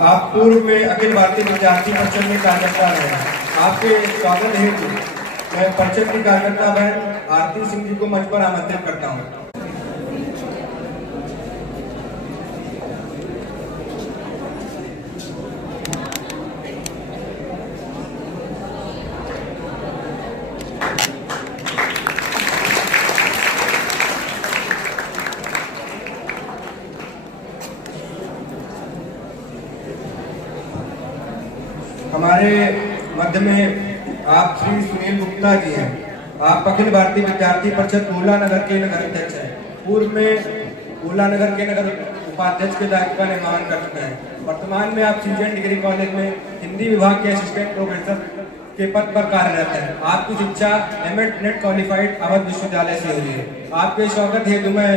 आप पूर्व में अखिल भारतीय विद्यार्थी परिषद में कार्यकर्ता रहे। आपके स्वागत हेतु मैं परिषद की कार्यकर्ता बहन आरती सिंह जी को मंच पर आमंत्रित करता हूँ। हमारे मध्य में आप श्री सुनील गुप्ता जी हैं। आप अखिल भारतीय विद्यार्थी परिषद गोला नगर के नगर अध्यक्ष हैं। पूर्व में गोला नगर के नगर उपाध्यक्ष के दायित्व का निर्वहन कर चुके हैं। वर्तमान में आप सीजन डिग्री कॉलेज में हिंदी विभाग के असिस्टेंट प्रोफेसर के पद पर कार्यरत हैं। आपकी शिक्षा एमएड नेट क्वालिफाइड अवध विश्वविद्यालय से हुई है। आपके स्वागत हेतु मैं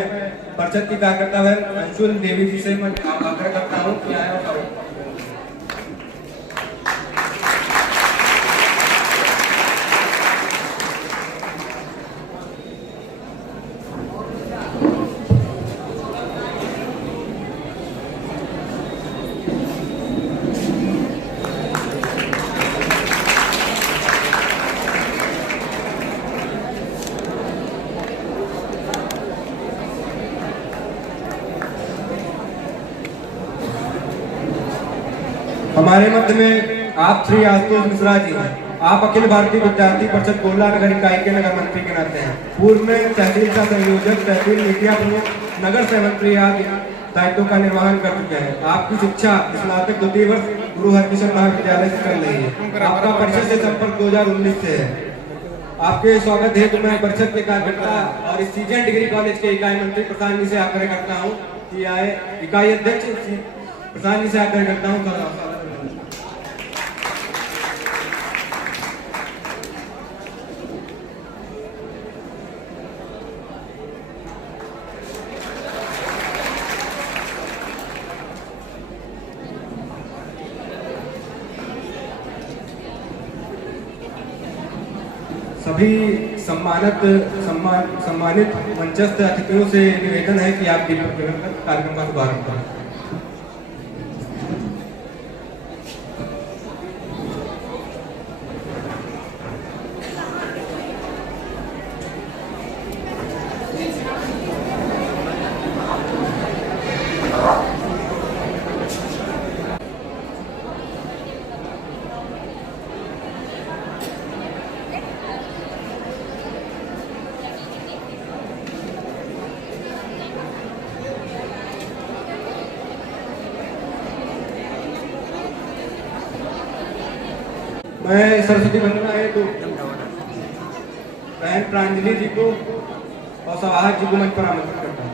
परिषद की कार्यकर्ता है अंशुल देवी जी से मैं आग्रह करता हूँ कि आए और हमारे मध्य में आप श्री आशुतोष मिश्रा जी हैं। आप अखिल भारतीय विद्यार्थी परिषद गोला नगर इकाई के नगर मंत्री के नाते हैं। पूर्व में तहसील का संयोजक, तहसील मीडिया प्रमुख, नगर सहमंत्री आदि दायित्वों का निर्वहन कर चुके हैं। आपकी शिक्षा स्नातक द्वितीय वर्ष गुरु हरकिशन महाविद्यालय से चल रही है। आपका परिषद से संपर्क 2019 से है। आपके स्वागत हेतु मैं परिषद के कार्यकर्ता और इस सीजन डिग्री कॉलेज के इकाई मंत्री प्रधान जी से आग्रह करता हूँ कि आए। इकाई अध्यक्ष प्रधान जी से आग्रह करता हूँ। सभी सम्मानित मंचस्थ अतिथियों से निवेदन है कि आप दीप प्रज्वलन कर कार्यक्रम का शुभारंभ करें। मैं सरस्वती वंदना है तो बहन प्रांजलि जी को और सवाहक जी को मंच पर आमंत्रित करता हूँ।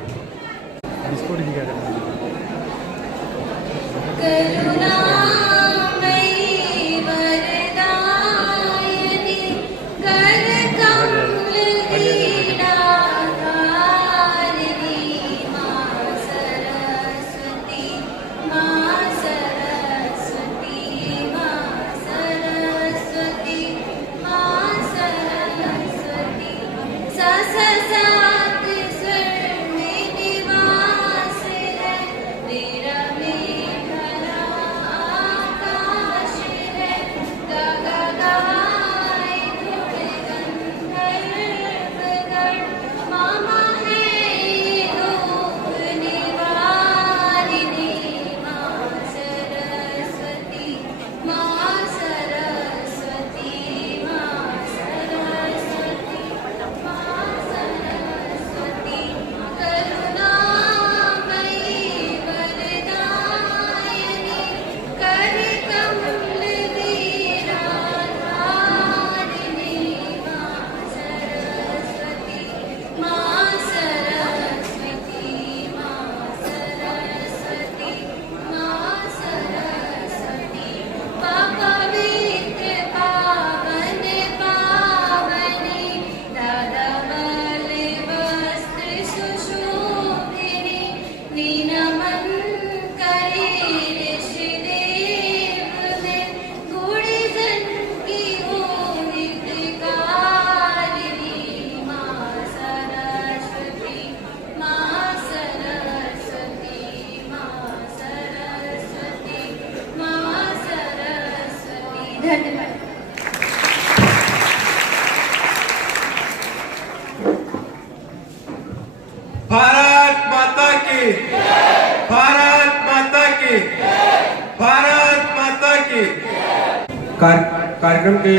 कार्यक्रम के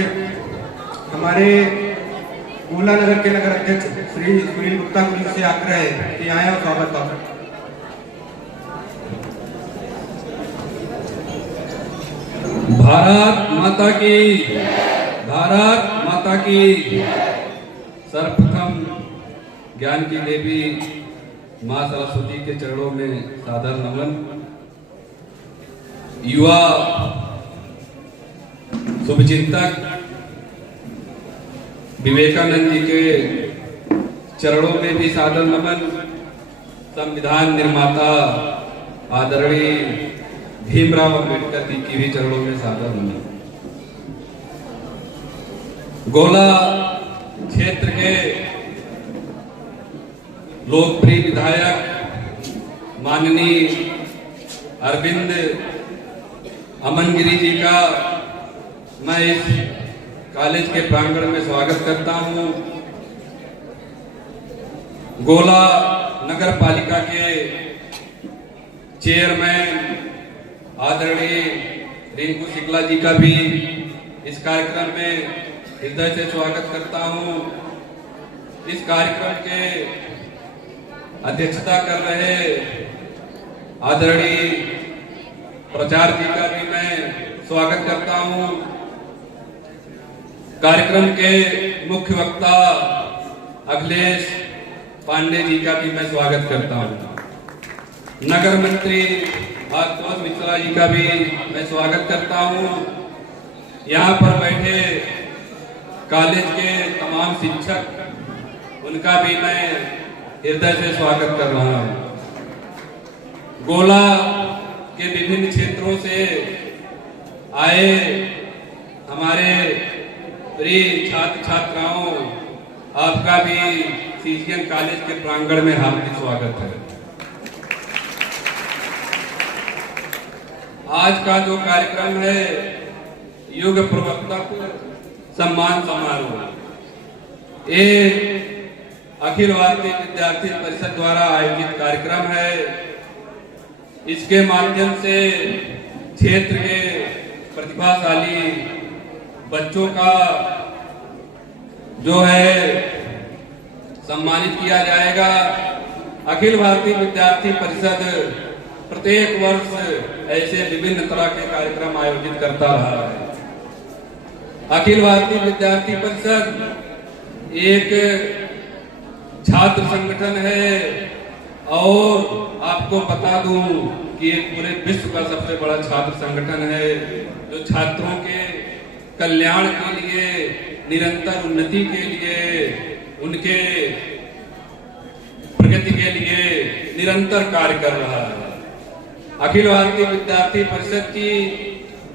हमारे गोला नगर के नगर अध्यक्ष श्री सुनील गुप्ता को इनसे आग्रह है कि आए और स्वागत करें। भारत माता की, भारत माता की। सर्वप्रथम ज्ञान की देवी मां सरस्वती के चरणों में सादर नमन। युवा शुभचिंतक विवेकानंद जी के चरणों में भी सादर नमन। संविधान निर्माता आदरणीय भीमराव अंबेडकर जी की भी चरणों में सादर नमन। गोला क्षेत्र के लोकप्रिय विधायक माननीय अरविंद अमनगिरी जी का मैं इस कॉलेज के प्रांगण में स्वागत करता हूं। गोला नगर पालिका के चेयरमैन आदरणीय रिंकू शुक्ला जी का भी इस कार्यक्रम में हृदय से स्वागत करता हूं। इस कार्यक्रम के अध्यक्षता कर रहे आदरणीय प्राचार्य जी का भी मैं स्वागत करता हूं। कार्यक्रम के मुख्य वक्ता अखिलेश पांडे जी का भी मैं स्वागत करता हूं। नगर मंत्री आशुतोष मिश्रा जी का भी मैं स्वागत करता हूं। यहाँ पर बैठे कॉलेज के तमाम शिक्षक, उनका भी मैं हृदय से स्वागत कर रहा हूं। गोला के विभिन्न क्षेत्रों से आए हमारे प्रिय छात्र छात्राओं, आपका भी सीजीएन कॉलेज के प्रांगण में हार्दिक स्वागत है। आज का जो कार्यक्रम है युग प्रवर्तक सम्मान समारोह, ये अखिल भारतीय विद्यार्थी परिषद द्वारा आयोजित कार्यक्रम है। इसके माध्यम से क्षेत्र के प्रतिभाशाली बच्चों का जो है सम्मानित किया जाएगा। अखिल भारतीय विद्यार्थी परिषद प्रत्येक वर्ष ऐसे विभिन्न तरह के कार्यक्रम आयोजित करता रहा है। अखिल भारतीय विद्यार्थी परिषद एक छात्र संगठन है और आपको बता दूं कि ये पूरे विश्व का सबसे बड़ा छात्र संगठन है जो छात्रों के कल्याण के लिए, निरंतर उन्नति के लिए, उनके प्रगति के लिए निरंतर कार्य कर रहा है। अखिल भारतीय विद्यार्थी परिषद की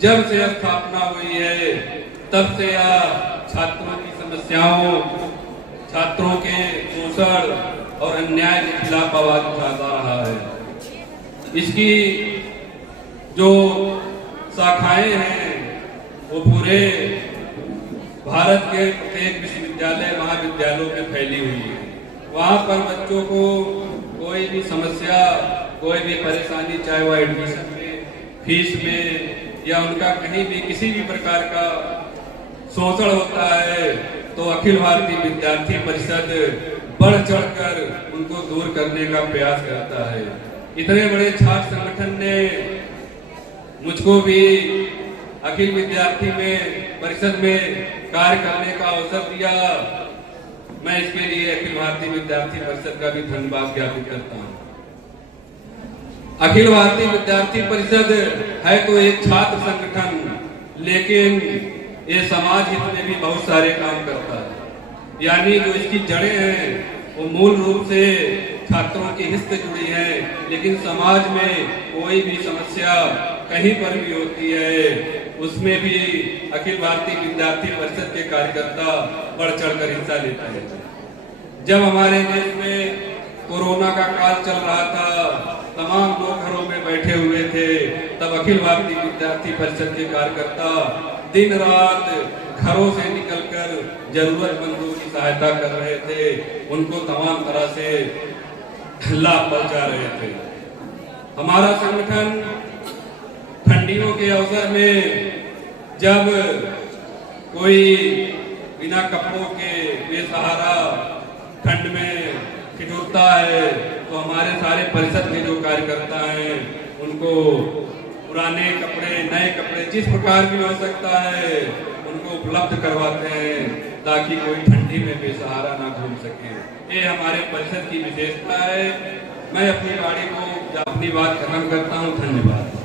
जब से स्थापना हुई है तब से यह छात्रों की समस्याओं, छात्रों के शोषण और अन्याय के खिलाफ आवाज उठाता रहा है। इसकी जो शाखाएं हैं वो पूरे भारत के प्रत्येक विश्वविद्यालय महाविद्यालयों में फैली हुई है। वहाँ पर बच्चों को कोई भी समस्या, कोई भी परेशानी, चाहे वह एडमिशन में, फीस में या उनका कहीं भी किसी भी प्रकार का शोषण होता है तो अखिल भारतीय विद्यार्थी परिषद बढ़ चढ़कर उनको दूर करने का प्रयास करता है। इतने बड़े छात्र संगठन ने मुझको भी अखिल विद्यार्थी में परिषद में कार्य करने का अवसर दिया। मैं इसके लिए अखिल भारतीय विद्यार्थी परिषद का भी धन्यवाद ज्ञापित करता हूँ। अखिल भारतीय विद्यार्थी परिषद है तो एक छात्र संगठन, लेकिन ये समाज हित में भी बहुत सारे काम करता है। यानी जो इसकी जड़ें हैं वो मूल रूप से छात्रों के हित से जुड़ी है, लेकिन समाज में कोई भी समस्या कहीं पर भी होती है उसमें भी अखिल भारतीय विद्यार्थी परिषद के कार्यकर्ता बढ़ चढ़कर हिस्सा लेते हैं। जब हमारे देश में कोरोना का काल चल रहा था, तमाम लोग घरों में बैठे हुए थे, तब अखिल भारतीय विद्यार्थी परिषद के कार्यकर्ता दिन रात घरों से निकलकर जरूरतमंदों की सहायता कर रहे थे, उनको तमाम तरह से लाभ पहुंचा रहे थे। हमारा संगठन ठंडियों के अवसर में जब कोई बिना कपड़ों के बेसहारा ठंड में ठिठुरता है तो हमारे सारे परिषद के जो कार्यकर्ता हैं उनको पुराने कपड़े, नए कपड़े जिस प्रकार की हो सकता है उनको उपलब्ध करवाते हैं ताकि कोई ठंडी में बेसहारा ना घूम सके। ये हमारे परिषद की विशेषता है। मैं अपनी गाड़ी को अपनी बात खत्म करता हूँ। धन्यवाद।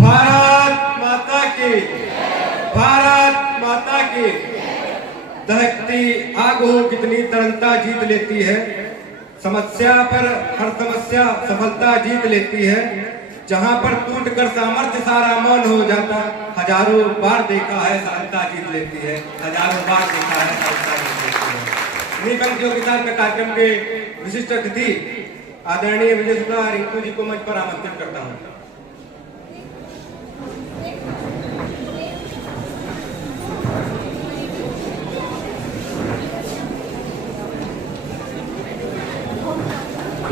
भारत माता की, भारत माता की। दहकती आग हो कितनी तरलता जीत लेती है, समस्या पर हर समस्या सफलता जीत लेती है। जहां पर टूट कर सामर्थ्य सारा मौन हो जाता, हजारों बार देखा है सरलता जीत लेती है, हजारों बार देखा है सरलता जीत लेती है। इन्हीं पंक्तियों के साथ में कार्यक्रम के विशिष्ट अतिथि आदरणीय विजय शुक्ला रिंकू जी को मंच पर आमंत्रित करता हूँ।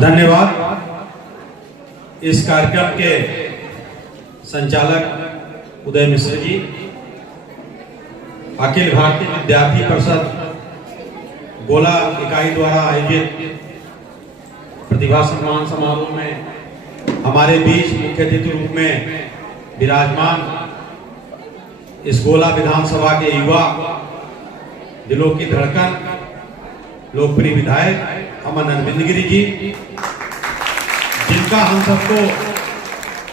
धन्यवाद। इस कार्यक्रम के संचालक उदय मिश्र जी, अखिल भारतीय विद्यार्थी परिषद गोला इकाई द्वारा आयोजित प्रतिभा सम्मान समारोह में हमारे बीच मुख्य अतिथि रूप में विराजमान इस गोला विधानसभा के युवा, दिलों की धड़कन, लोकप्रिय विधायक अमन अरविंद गिरी जी, जिनका हम सबको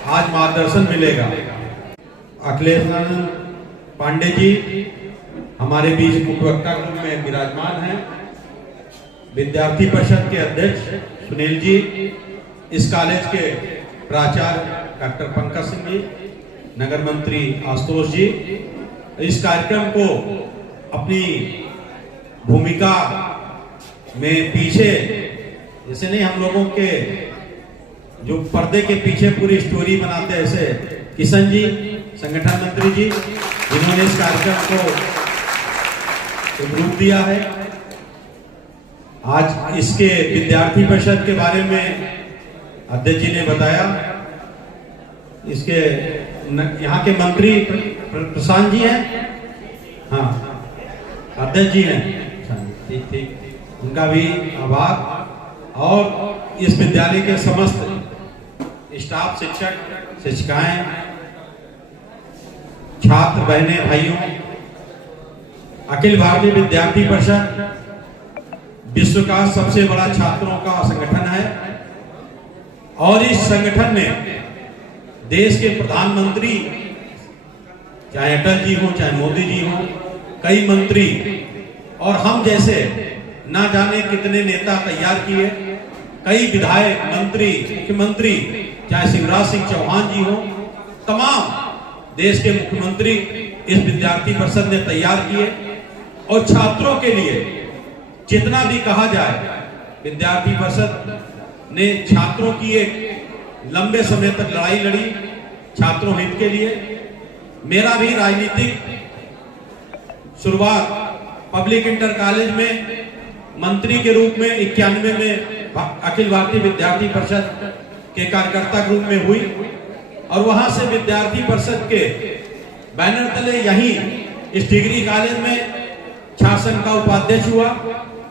आज मार्गदर्शन मिलेगा। अखिलेश पांडे जी हमारे बीच मुख्य वक्ता के रूप में विराजमान हैं। विद्यार्थी परिषद के अध्यक्ष सुनील जी, इस कॉलेज के प्राचार्य डॉक्टर पंकज सिंह जी, नगर मंत्री आशुतोष जी, इस कार्यक्रम को अपनी भूमिका में पीछे, जैसे नहीं हम लोगों के जो पर्दे के पीछे पूरी स्टोरी बनाते हैं, ऐसे किशन जी, संगठन मंत्री जी, जिन्होंने इस कार्यक्रम को एक रूप दिया है। आज इसके विद्यार्थी परिषद के बारे में अध्यक्ष जी ने बताया। इसके यहाँ के मंत्री प्रशांत जी हैं, हाँ अध्यक्ष जी हैं, ठीक ठीक, उनका भी आभार। और इस विद्यालय के समस्त स्टाफ, शिक्षक, शिक्षिकाएं, छात्र बहनें, भाइयों, अखिल भारतीय विद्यार्थी परिषद विश्व का सबसे बड़ा छात्रों का संगठन है और इस संगठन ने देश के प्रधानमंत्री, चाहे अटल जी हो, चाहे मोदी जी हो, कई मंत्री और हम जैसे ना जाने कितने नेता तैयार किए, कई विधायक, मंत्री, मुख्यमंत्री, चाहे शिवराज सिंह चौहान जी हो, तमाम देश के मुख्यमंत्री इस विद्यार्थी परिषद ने तैयार किए। और छात्रों के लिए जितना भी कहा जाए, विद्यार्थी परिषद ने छात्रों की एक लंबे समय तक लड़ाई लड़ी, छात्रों हित के लिए। मेरा भी राजनीतिक शुरुआत पब्लिक इंटर कॉलेज में मंत्री के रूप में 91 में अखिल भारतीय विद्यार्थी परिषद के कार्यकर्ता के रूप में हुई और वहां से विद्यार्थी परिषद के बैनर तले यही इस डिग्री कॉलेज में शासन का उपाध्यक्ष हुआ।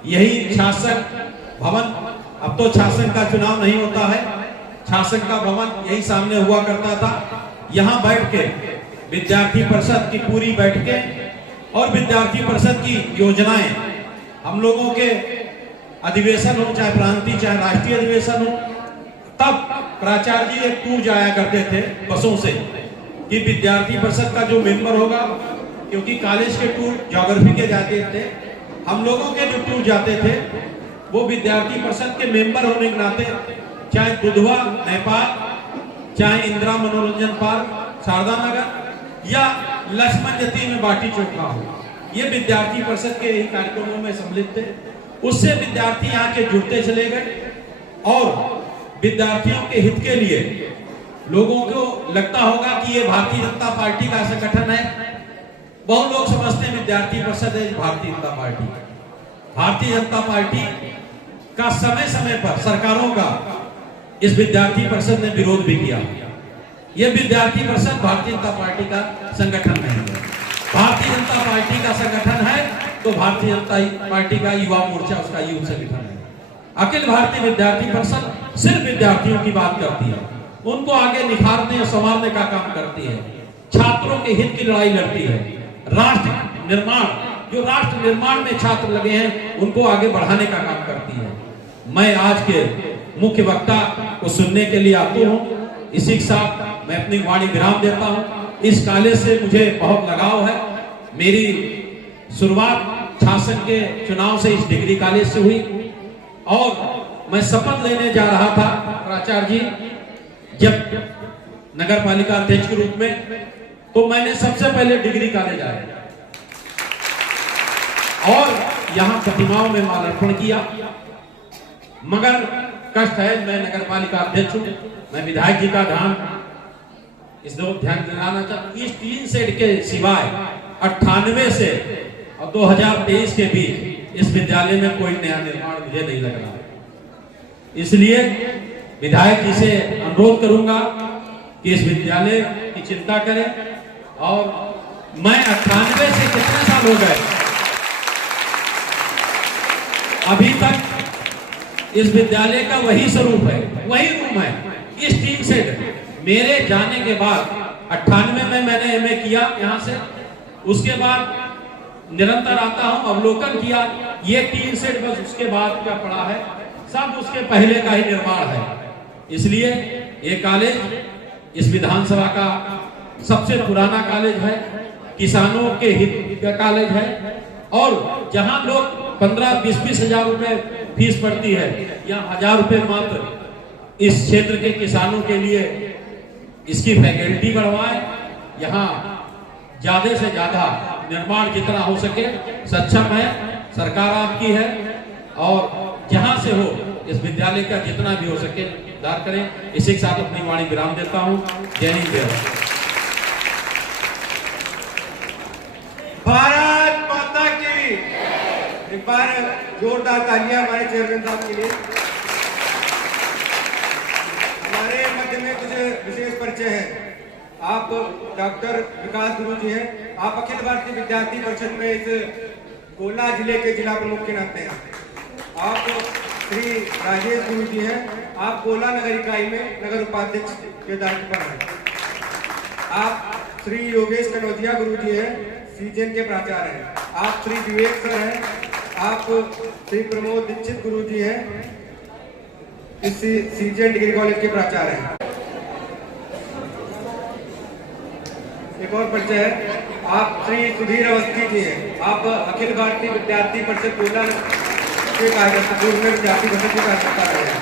यही शासन भवन, अब तो शासन का चुनाव नहीं होता है, शासन का भवन यही सामने हुआ करता था। यहाँ बैठ के विद्यार्थी परिषद की पूरी बैठकें और विद्यार्थी परिषद की योजनाएं, हम लोगों के अधिवेशन हो, चाहे प्रांतीय चाहे राष्ट्रीय अधिवेशन हो, तब प्राचार्य जी एक टूर जाया करते थे बसों से कि विद्यार्थी परिषद का जो मेंबर होगा, क्योंकि कॉलेज के टूर ज्योग्राफी के जाते थे, हम लोगों के जो टूर जाते थे वो विद्यार्थी परिषद के मेंबर होने के नाते, चाहे दुधवा नेपाल, चाहे इंदिरा मनोरंजन पार्क शारदा नगर या लक्ष्मण जती में बाटी चौका हो, ये विद्यार्थी परिषद के यही कार्यक्रमों में सम्मिलित थे। उससे विद्यार्थी यहाँ के जुड़ते चले गए और विद्यार्थियों के हित के लिए लोगों को लगता होगा कि ये भारतीय जनता पार्टी का संगठन है। बहुत लोग समझते हैं विद्यार्थी परिषद है भारतीय जनता पार्टी। भारतीय जनता पार्टी का समय समय पर सरकारों का इस विद्यार्थी परिषद ने विरोध भी किया। यह विद्यार्थी परिषद भारतीय जनता पार्टी का संगठन नहीं है। भारतीय जनता पार्टी का संगठन है तो भारतीय जनता पार्टी का युवा मोर्चा उसका युवा संगठन है। अखिल भारतीय विद्यार्थी परिषद सिर्फ विद्यार्थियों की बात करती है, उनको आगे निखारने और संवारने का काम करती है, छात्रों के हित की लड़ाई लड़ती है। राष्ट्र निर्माण, जो राष्ट्र निर्माण में छात्र लगे हैं उनको आगे बढ़ाने का काम करती है। मैं आज के मुख्य वक्ता को सुनने के लिए आती हूँ। इसी के साथ मैं अपनी वाणी विराम देता हूँ। इस कॉलेज से मुझे बहुत लगाव है। मेरी शुरुआत शासन के चुनाव से इस डिग्री कॉलेज से हुई और मैं शपथ लेने जा रहा था प्राचार्य जी जब नगर पालिका अध्यक्ष के रूप में, तो मैंने सबसे पहले डिग्री कॉलेज आया और यहाँ प्रतिमाओं में माल्यार्पण किया। मगर कष्ट है, मैं नगर पालिका अध्यक्ष हूँ, मैं विधायक जी का ध्यान दिलाना चाहता। इस 3 सेट के सिवाय 98 से और 2023 के बीच इस विद्यालय में कोई नया निर्माण मुझे नहीं लग रहा। इसलिए विधायक जी से अनुरोध करूंगा कि इस विद्यालय की चिंता करें। और मैं 98 से कितने साल हो गए, अभी तक इस विद्यालय का वही स्वरूप है, वही रूम है। इस 3 सेट मेरे जाने के बाद 98 में मैंने एमए किया यहाँ से, उसके बाद निरंतर आता हूँ, अवलोकन किया। ये 3 सेट बस उसके बाद क्या पड़ा है, सब उसके पहले का ही निर्माण है। इसलिए ये कॉलेज इस विधानसभा का सबसे पुराना कॉलेज है, किसानों के हित का कॉलेज है। और जहां लोग 15-20 हजार रुपए फीस पड़ती है, यहाँ 1000 रुपए मात्र इस क्षेत्र के किसानों के लिए इसकी फैकल्टी बढ़वाएं। यहाँ ज्यादा से ज्यादा निर्माण जितना हो सके सक्षम है, सरकार आपकी है। और जहां से हो इस विद्यालय का जितना भी हो सके उद्धार करें। इसी के साथ अपनी वाणी विराम देता हूं। जय हिंद, जय भारत माता की। एक बार जोरदार तालियां हमारे चेयरमैन साहब के लिए। हमारे मध्य में कुछ विशेष परिचय है। आप डॉक्टर विकास गुरु जी हैं। आप अखिल भारतीय विद्यार्थी परिषद में इस गोला जिले के जिला प्रमुख के नाते हैं। आप श्री राजेश गुरु जी हैं। आप गोला नगर इकाई में नगर उपाध्यक्ष के दायित्व पर हैं। आप श्री योगेश कनौजिया गुरु जी हैं, सीजन के प्राचार्य हैं। आप श्री विवेक सर हैं। आप श्री प्रमोद दीक्षित गुरु जी हैं, इस सीजन डिग्री कॉलेज के प्राचार्य हैं। एक और परिचय है, आप श्री सुधीर अवस्थी जी हैं। आप अखिल भारतीय विद्यार्थी परिषद गोला के कार्यकर्ता, पूर्व में विद्यार्थी परिषद के कार्यकर्ता रहे हैं।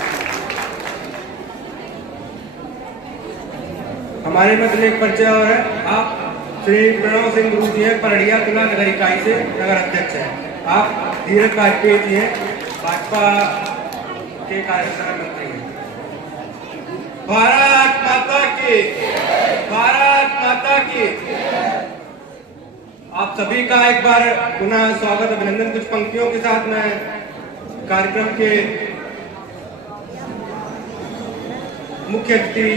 हमारे मध्य में एक परिचय और है, आप श्री प्रणव सिंह गुरु जी हैं, परड़िया तुला नगर इकाई से नगर अध्यक्ष हैं। आप धीरज वाजपेयी जी हैं, भाजपा के कार्यक्रम मंत्री हैं। भारत माता की, भारत माता की। आप सभी का एक बार पुनः स्वागत, अभिनंदन। कुछ पंक्तियों के साथ मैं कार्यक्रम के मुख्य अतिथि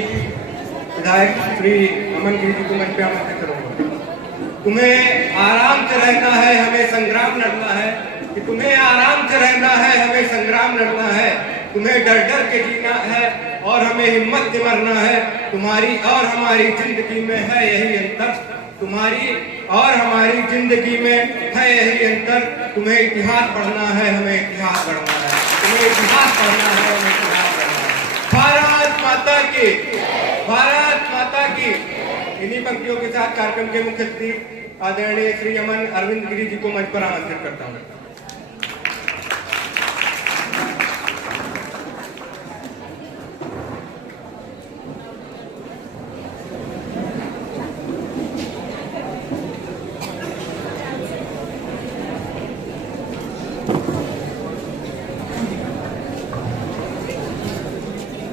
विधायक श्री अमन गिरी जी को मंच पे आमंत्रित करूंगा। तुम्हें आराम से रहना है, हमें संग्राम लड़ना है। कि तुम्हें आराम से रहना है, हमें संग्राम लड़ना है। तुम्हें डर डर के जीना है और हमें हिम्मत से मरना है। तुम्हारी और हमारी जिंदगी में है यही अंतर, तुम्हारी और हमारी जिंदगी में है यही अंतर। तुम्हें इतिहास पढ़ना है, हमें इतिहास पढ़ना है। तुम्हें इतिहास पढ़ना है, हमें इतिहास पढ़ना है। भारत माता की, भारत माता की। इन्हीं पंक्तियों के साथ कार्यक्रम के मुख्य अतिथि आदरणीय श्री अमन अरविंद गिरी जी को मंच पर आमंत्रित करता हूँ।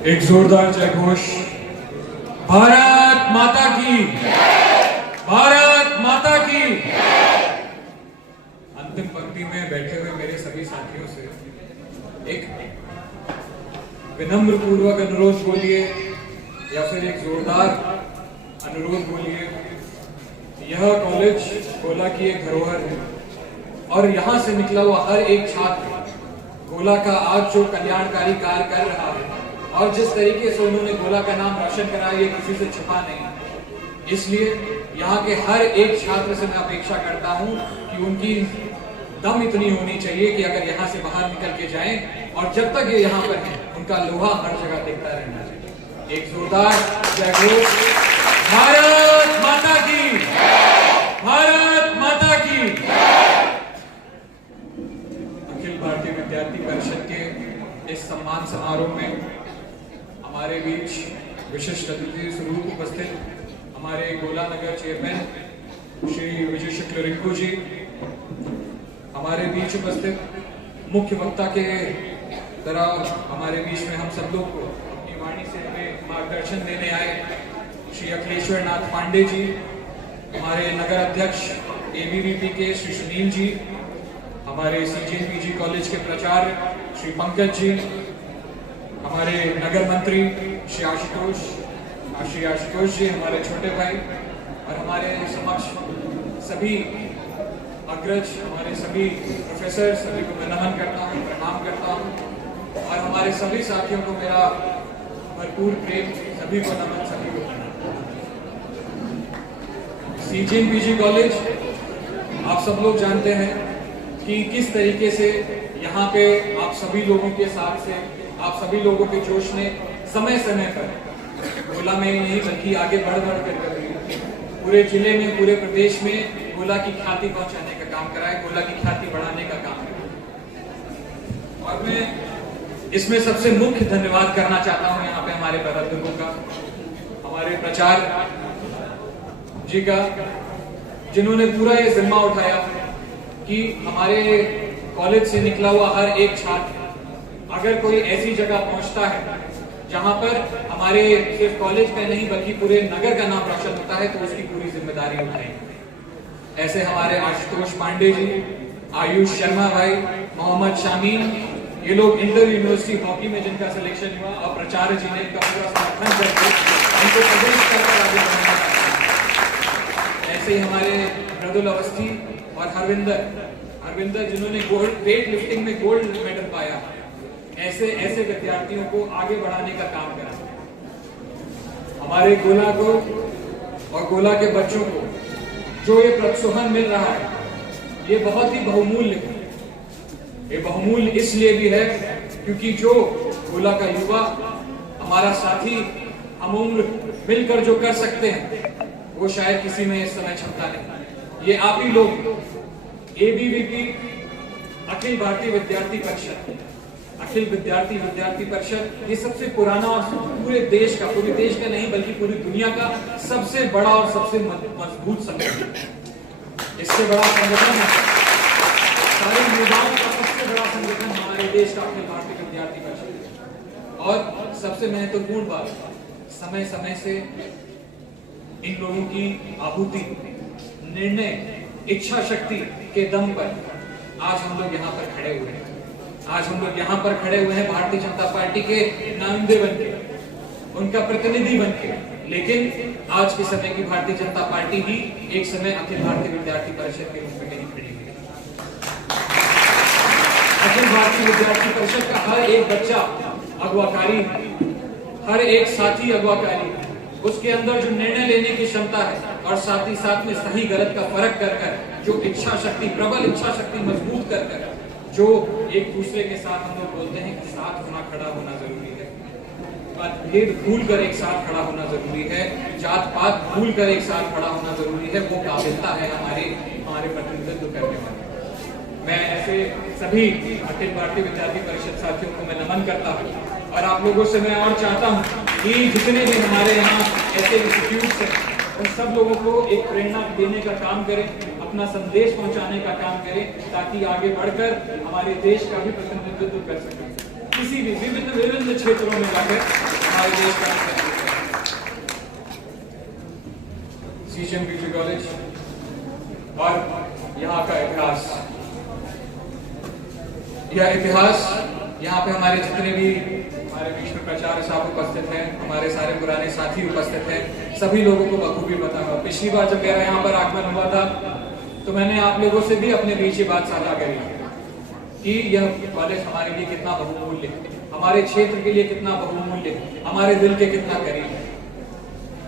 एक जोरदार जय घोष। भारत माता की, भारत माता की। अंतिम पंक्ति में बैठे हुए मेरे सभी साथियों से एक विनम्र पूर्वक अनुरोध बोलिए या फिर एक जोरदार अनुरोध बोलिए। यह कॉलेज गोला की एक धरोहर है और यहाँ से निकला हुआ हर एक छात्र गोला का आज जो कल्याणकारी कार्य कर रहा है और जिस तरीके से उन्होंने गोला का नाम रोशन करा, ये किसी से छिपा नहीं। इसलिए यहाँ के हर एक छात्र से मैं अपेक्षा करता हूँ कि उनकी दम इतनी होनी चाहिए कि अगर यहाँ से बाहर निकल के जाएं और जब तक ये यहाँ पर हैं उनका लोहा हर जगह दिखता रहना चाहिए। एक जोरदार जय घोष। भारत माता की, भारत माता की। अखिल भारतीय विद्यार्थी परिषद के इस सम्मान समारोह में हमारे बीच विशिष्ट अतिथि स्वरूप उपस्थित हमारे गोला नगर चेयरमैन श्री विजय शुक्ल रिंकू जी, हमारे बीच उपस्थित मुख्य वक्ता के तरह हमारे बीच में हम सब लोग को अपनी वाणी से हमें मार्गदर्शन देने आए श्री अखिलेश्वर नाथ पांडे जी, हमारे नगर अध्यक्ष एबीवीपी के श्री सुनील जी, हमारे सीजेपीजी कॉलेज के प्राचार्य श्री पंकज जी, हमारे नगर मंत्री श्री आशुतोष जी, हमारे छोटे भाई, और हमारे समक्ष सभी अग्रज, हमारे सभी प्रोफेसर, सभी को मैं नमन करता हूँ, प्रणाम करता हूँ और हमारे सभी साथियों को मेरा भरपूर प्रेम, सभी को नमन, सभी को प्रणाम। सीजेपीजी कॉलेज आप सब लोग जानते हैं कि किस तरीके से यहाँ पे आप सभी लोगों के साथ से, आप सभी लोगों के जोश ने समय समय पर गोला में नहीं बल्कि आगे बढ़ कर पूरे जिले में, पूरे प्रदेश में गोला की ख्याति पहुंचाने का काम करा है, गोला की ख्याति बढ़ाने का काम करा। और मैं इसमें सबसे मुख्य धन्यवाद करना चाहता हूं यहाँ पे हमारे प्रबंधकों का, हमारे प्राचार्य जी का, जिन्होंने पूरा ये जिम्मा उठाया कि हमारे कॉलेज से निकला हुआ हर एक छात्र अगर कोई ऐसी जगह पहुंचता है जहां पर हमारे सिर्फ कॉलेज का नहीं बल्कि पूरे नगर का नाम रोशन होता है तो उसकी पूरी जिम्मेदारी उठाएंगे। ऐसे हमारे आशुतोष पांडे जी, आयुष शर्मा भाई, मोहम्मद शामीन, ये लोग इंटर यूनिवर्सिटी हॉकी में जिनका सिलेक्शन हुआ और प्राचार्य जी ने इनका पूरा समर्थन करके उनको प्रदेश स्तर पर आगे बढ़ाने का। ऐसे ही हमारे मृदुल अवस्थी और हरविंदर जिन्होंने वेट लिफ्टिंग में गोल्ड मेडल पाया, ऐसे विद्यार्थियों को आगे बढ़ाने का काम करा। हमारे गोला को और गोला के बच्चों को जो ये प्रोत्साहन मिल रहा है ये बहुत ही बहुमूल्य है। ये बहुमूल्य इसलिए भी है क्योंकि जो गोला का युवा, हमारा साथी, हम उम्र मिलकर जो कर सकते हैं वो शायद किसी में इस समय क्षमता नहीं। ये आप ही लोग एबीवीपी अखिल भारतीय विद्यार्थी परिषद, अखिल विद्यार्थी परिषद ये सबसे पुराना और पूरे देश का नहीं बल्कि पूरी दुनिया का सबसे बड़ा और सबसे मजबूत संगठन। इससे बड़ा संगठन सारे युवाओं का सबसे बड़ा संगठन हमारे देश का अखिल भारतीय विद्यार्थी परिषद। और सबसे महत्वपूर्ण बात, समय समय से इन लोगों की आहुति, निर्णय, इच्छा शक्ति के दम पर आज हम लोग यहाँ पर खड़े हुए हैं। आज हम लोग यहाँ पर खड़े हुए हैं भारतीय जनता पार्टी के नुमाइंदे बनके, उनका प्रतिनिधि बनके, लेकिन आज के समय की भारतीय जनता पार्टी ही एक समय अखिल भारतीय विद्यार्थी परिषद के रूप में कहीं खड़ी हुई है। अखिल भारतीय विद्यार्थी परिषद का हर एक बच्चा अगवाकारी, हर एक साथी अगवाकारी, उसके अंदर जो निर्णय लेने की क्षमता है और साथ ही साथ में सही गलत का फर्क कर जो इच्छा शक्ति, प्रबल इच्छा शक्ति मजबूत कर जो एक दूसरे के साथ हम लोग बोलते हैं कि साथ होना, खड़ा होना जरूरी है, भेद भूल कर एक साथ खड़ा होना जरूरी है, जात पात भूल कर एक साथ खड़ा होना जरूरी है, वो काबिलता है हमारे प्रतिनिधित्व करने वाले। मैं ऐसे सभी अखिल भारतीय विद्यार्थी परिषद साथियों को मैं नमन करता हूँ और आप लोगों से मैं और चाहता हूँ कि जितने भी हमारे यहाँ ऐसे इंस्टीट्यूट्स हैं उन सब लोगों को एक प्रेरणा देने का काम करें, अपना संदेश पहुंचाने का काम करें ताकि आगे बढ़कर हमारे देश का भी प्रतिनिधित्व कर सकें, किसी भी विभिन्न क्षेत्रों में जाकर हमारे देश का सीजेपीजी कॉलेज और यहाँ का इतिहास, यह इतिहास यहाँ पे हमारे जितने भी हमारे बीच में प्राचार्य साहब उपस्थित हैं, हमारे सारे पुराने साथी उपस्थित हैं, सभी लोगों को बखूबी पता है। पिछली बार जब मेरा यहाँ पर आगमन हुआ था तो मैंने आप लोगों से भी अपने बीच ये बात साझा करी कि यह कॉलेज हमारे लिए कितना बहुमूल्य, हमारे क्षेत्र के लिए कितना बहुमूल्य, हमारे दिल के कितना करीब है।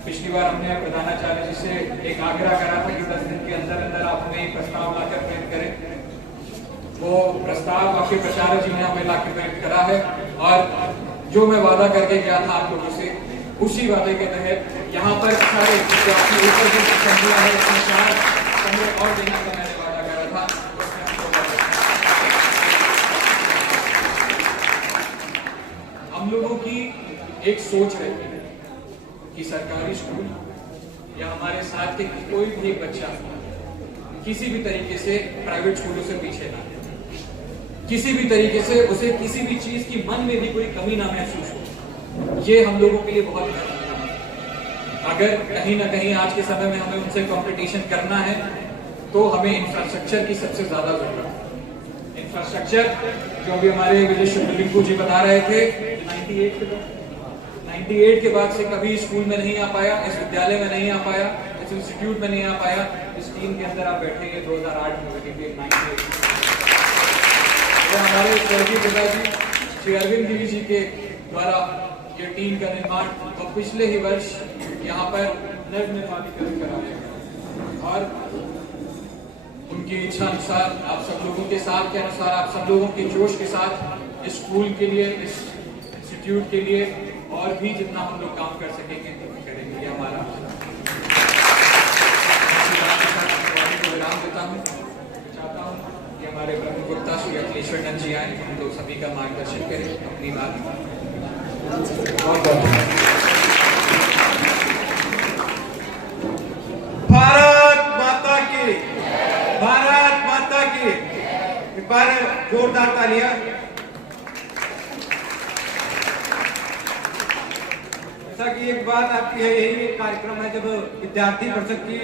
पिछली बार हमने प्रधानाचार्य जी से एक आग्रह करा था कि 10 दिन के अंदर अंदर आप हमें एक प्रस्ताव लाकर भेंट करें। वो प्रस्ताव आपके प्राचार्य जी ने हमें लाकर भेंट करा है और जो मैं वादा करके गया था आप लोगों से, उसी वादे के तहत यहाँ पर सारे विद्यार्थी ऊपर जो संख्या है उसमें 4 कमरे और देने का मैंने वादा करा था। हम लोगों की एक सोच रहती है कि सरकारी स्कूल या हमारे साथ के कोई भी एक बच्चा किसी भी तरीके से प्राइवेट स्कूलों से पीछे ना, किसी भी तरीके से उसे किसी भी चीज की मन में भी कोई कमी ना महसूस हो। ये हम लोगों के लिए बहुत महत्वपूर्ण है। अगर कहीं ना कहीं आज के समय में हमें उनसे कंपटीशन करना है तो हमें इंफ्रास्ट्रक्चर की सबसे ज्यादा जरूरत है। इंफ्रास्ट्रक्चर जो अभी हमारे विजय शुक्ललिंगू जी बता रहे थे, 98 के बाद से कभी स्कूल में नहीं आ पाया, इस विद्यालय में नहीं आ पाया, इस इंस्टीट्यूट में नहीं आ पाया। इस टीम के अंदर आप बैठेंगे 2008 में बैठेंगे 98। हमारे स्वर्गीय पिताजी श्री अरविंद गिरी जी के द्वारा ये टीम का निर्माण और पिछले ही वर्ष यहाँ पर नवनिर्माणीकरण कराया गया और उनकी इच्छा अनुसार, आप सब लोगों के साथ के अनुसार, आप सब लोगों के जोश के साथ इस स्कूल के लिए, इस इंस्टीट्यूट के लिए और भी जितना हम लोग काम कर सकेंगे करेंगे। ये हमारा विराम देता हूँ। चाहता हूँ कि हमारे ब्रह्म गुप्ता श्री अखिलेश्वर नंद जी आए, हम लोग सभी का मार्गदर्शन करें अपनी बात। भारत माता की, भारत माता की। एक बार जोरदार तालियां। जैसा कि एक बात आपकी है, यही एक कार्यक्रम है जब विद्यार्थी परिषद की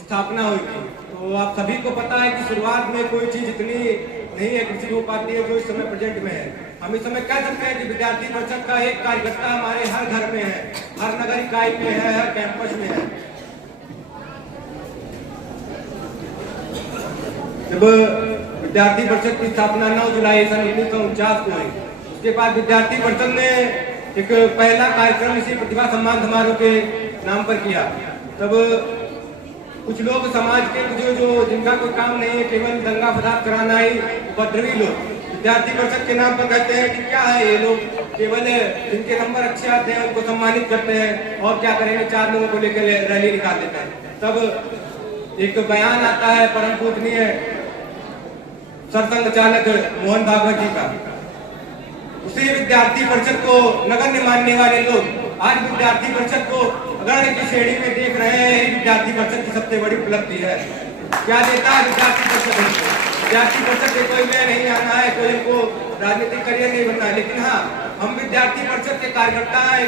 स्थापना हुई थी, तो आप सभी को पता है कि शुरुआत में कोई चीज इतनी नहीं एग्रेसिव हो पाती है जो इस समय प्रेजेंट में है। हम इस समय कह सकते हैं कि विद्यार्थी परिषद का एक कार्यकर्ता हमारे हर घर में है, हर नगर इकाई में है, हर कैंपस में है। जब विद्यार्थी परिषद की स्थापना 9 जुलाई सन 1949 को हुई, उसके बाद विद्यार्थी परिषद ने एक पहला कार्यक्रम इसी प्रतिभा सम्मान समारोह के नाम पर किया। तब कुछ लोग समाज के जो जिनका कोई काम नहीं है, केवल दंगा फसाद कराना ही, उपद्रवी लोग विद्यार्थी परिषद के नाम पर कहते हैं कि क्या है ये लोग, केवल जिनके नंबर अच्छे आते हैं उनको सम्मानित करते हैं और क्या करेंगे, 4 लोगों को लेकर रैली निकाल देते हैं। तब एक बयान आता है परम पूजनीय सरसंघ चालक मोहन भागवत जी का। उसी विद्यार्थी परिषद को नगण्य मानने वाले लोग आज विद्यार्थी परिषद को अग्रणी की श्रेणी में देख रहे हैं। विद्यार्थी परिषद की सबसे बड़ी उपलब्धि है। क्या देता है विद्यार्थी परिषद? विद्यार्थी परिषद से कोई में नहीं आना है, कोई इनको राजनीतिक करियर नहीं बनना है, लेकिन हाँ, हम विद्यार्थी परिषद के कार्यकर्ता हैं।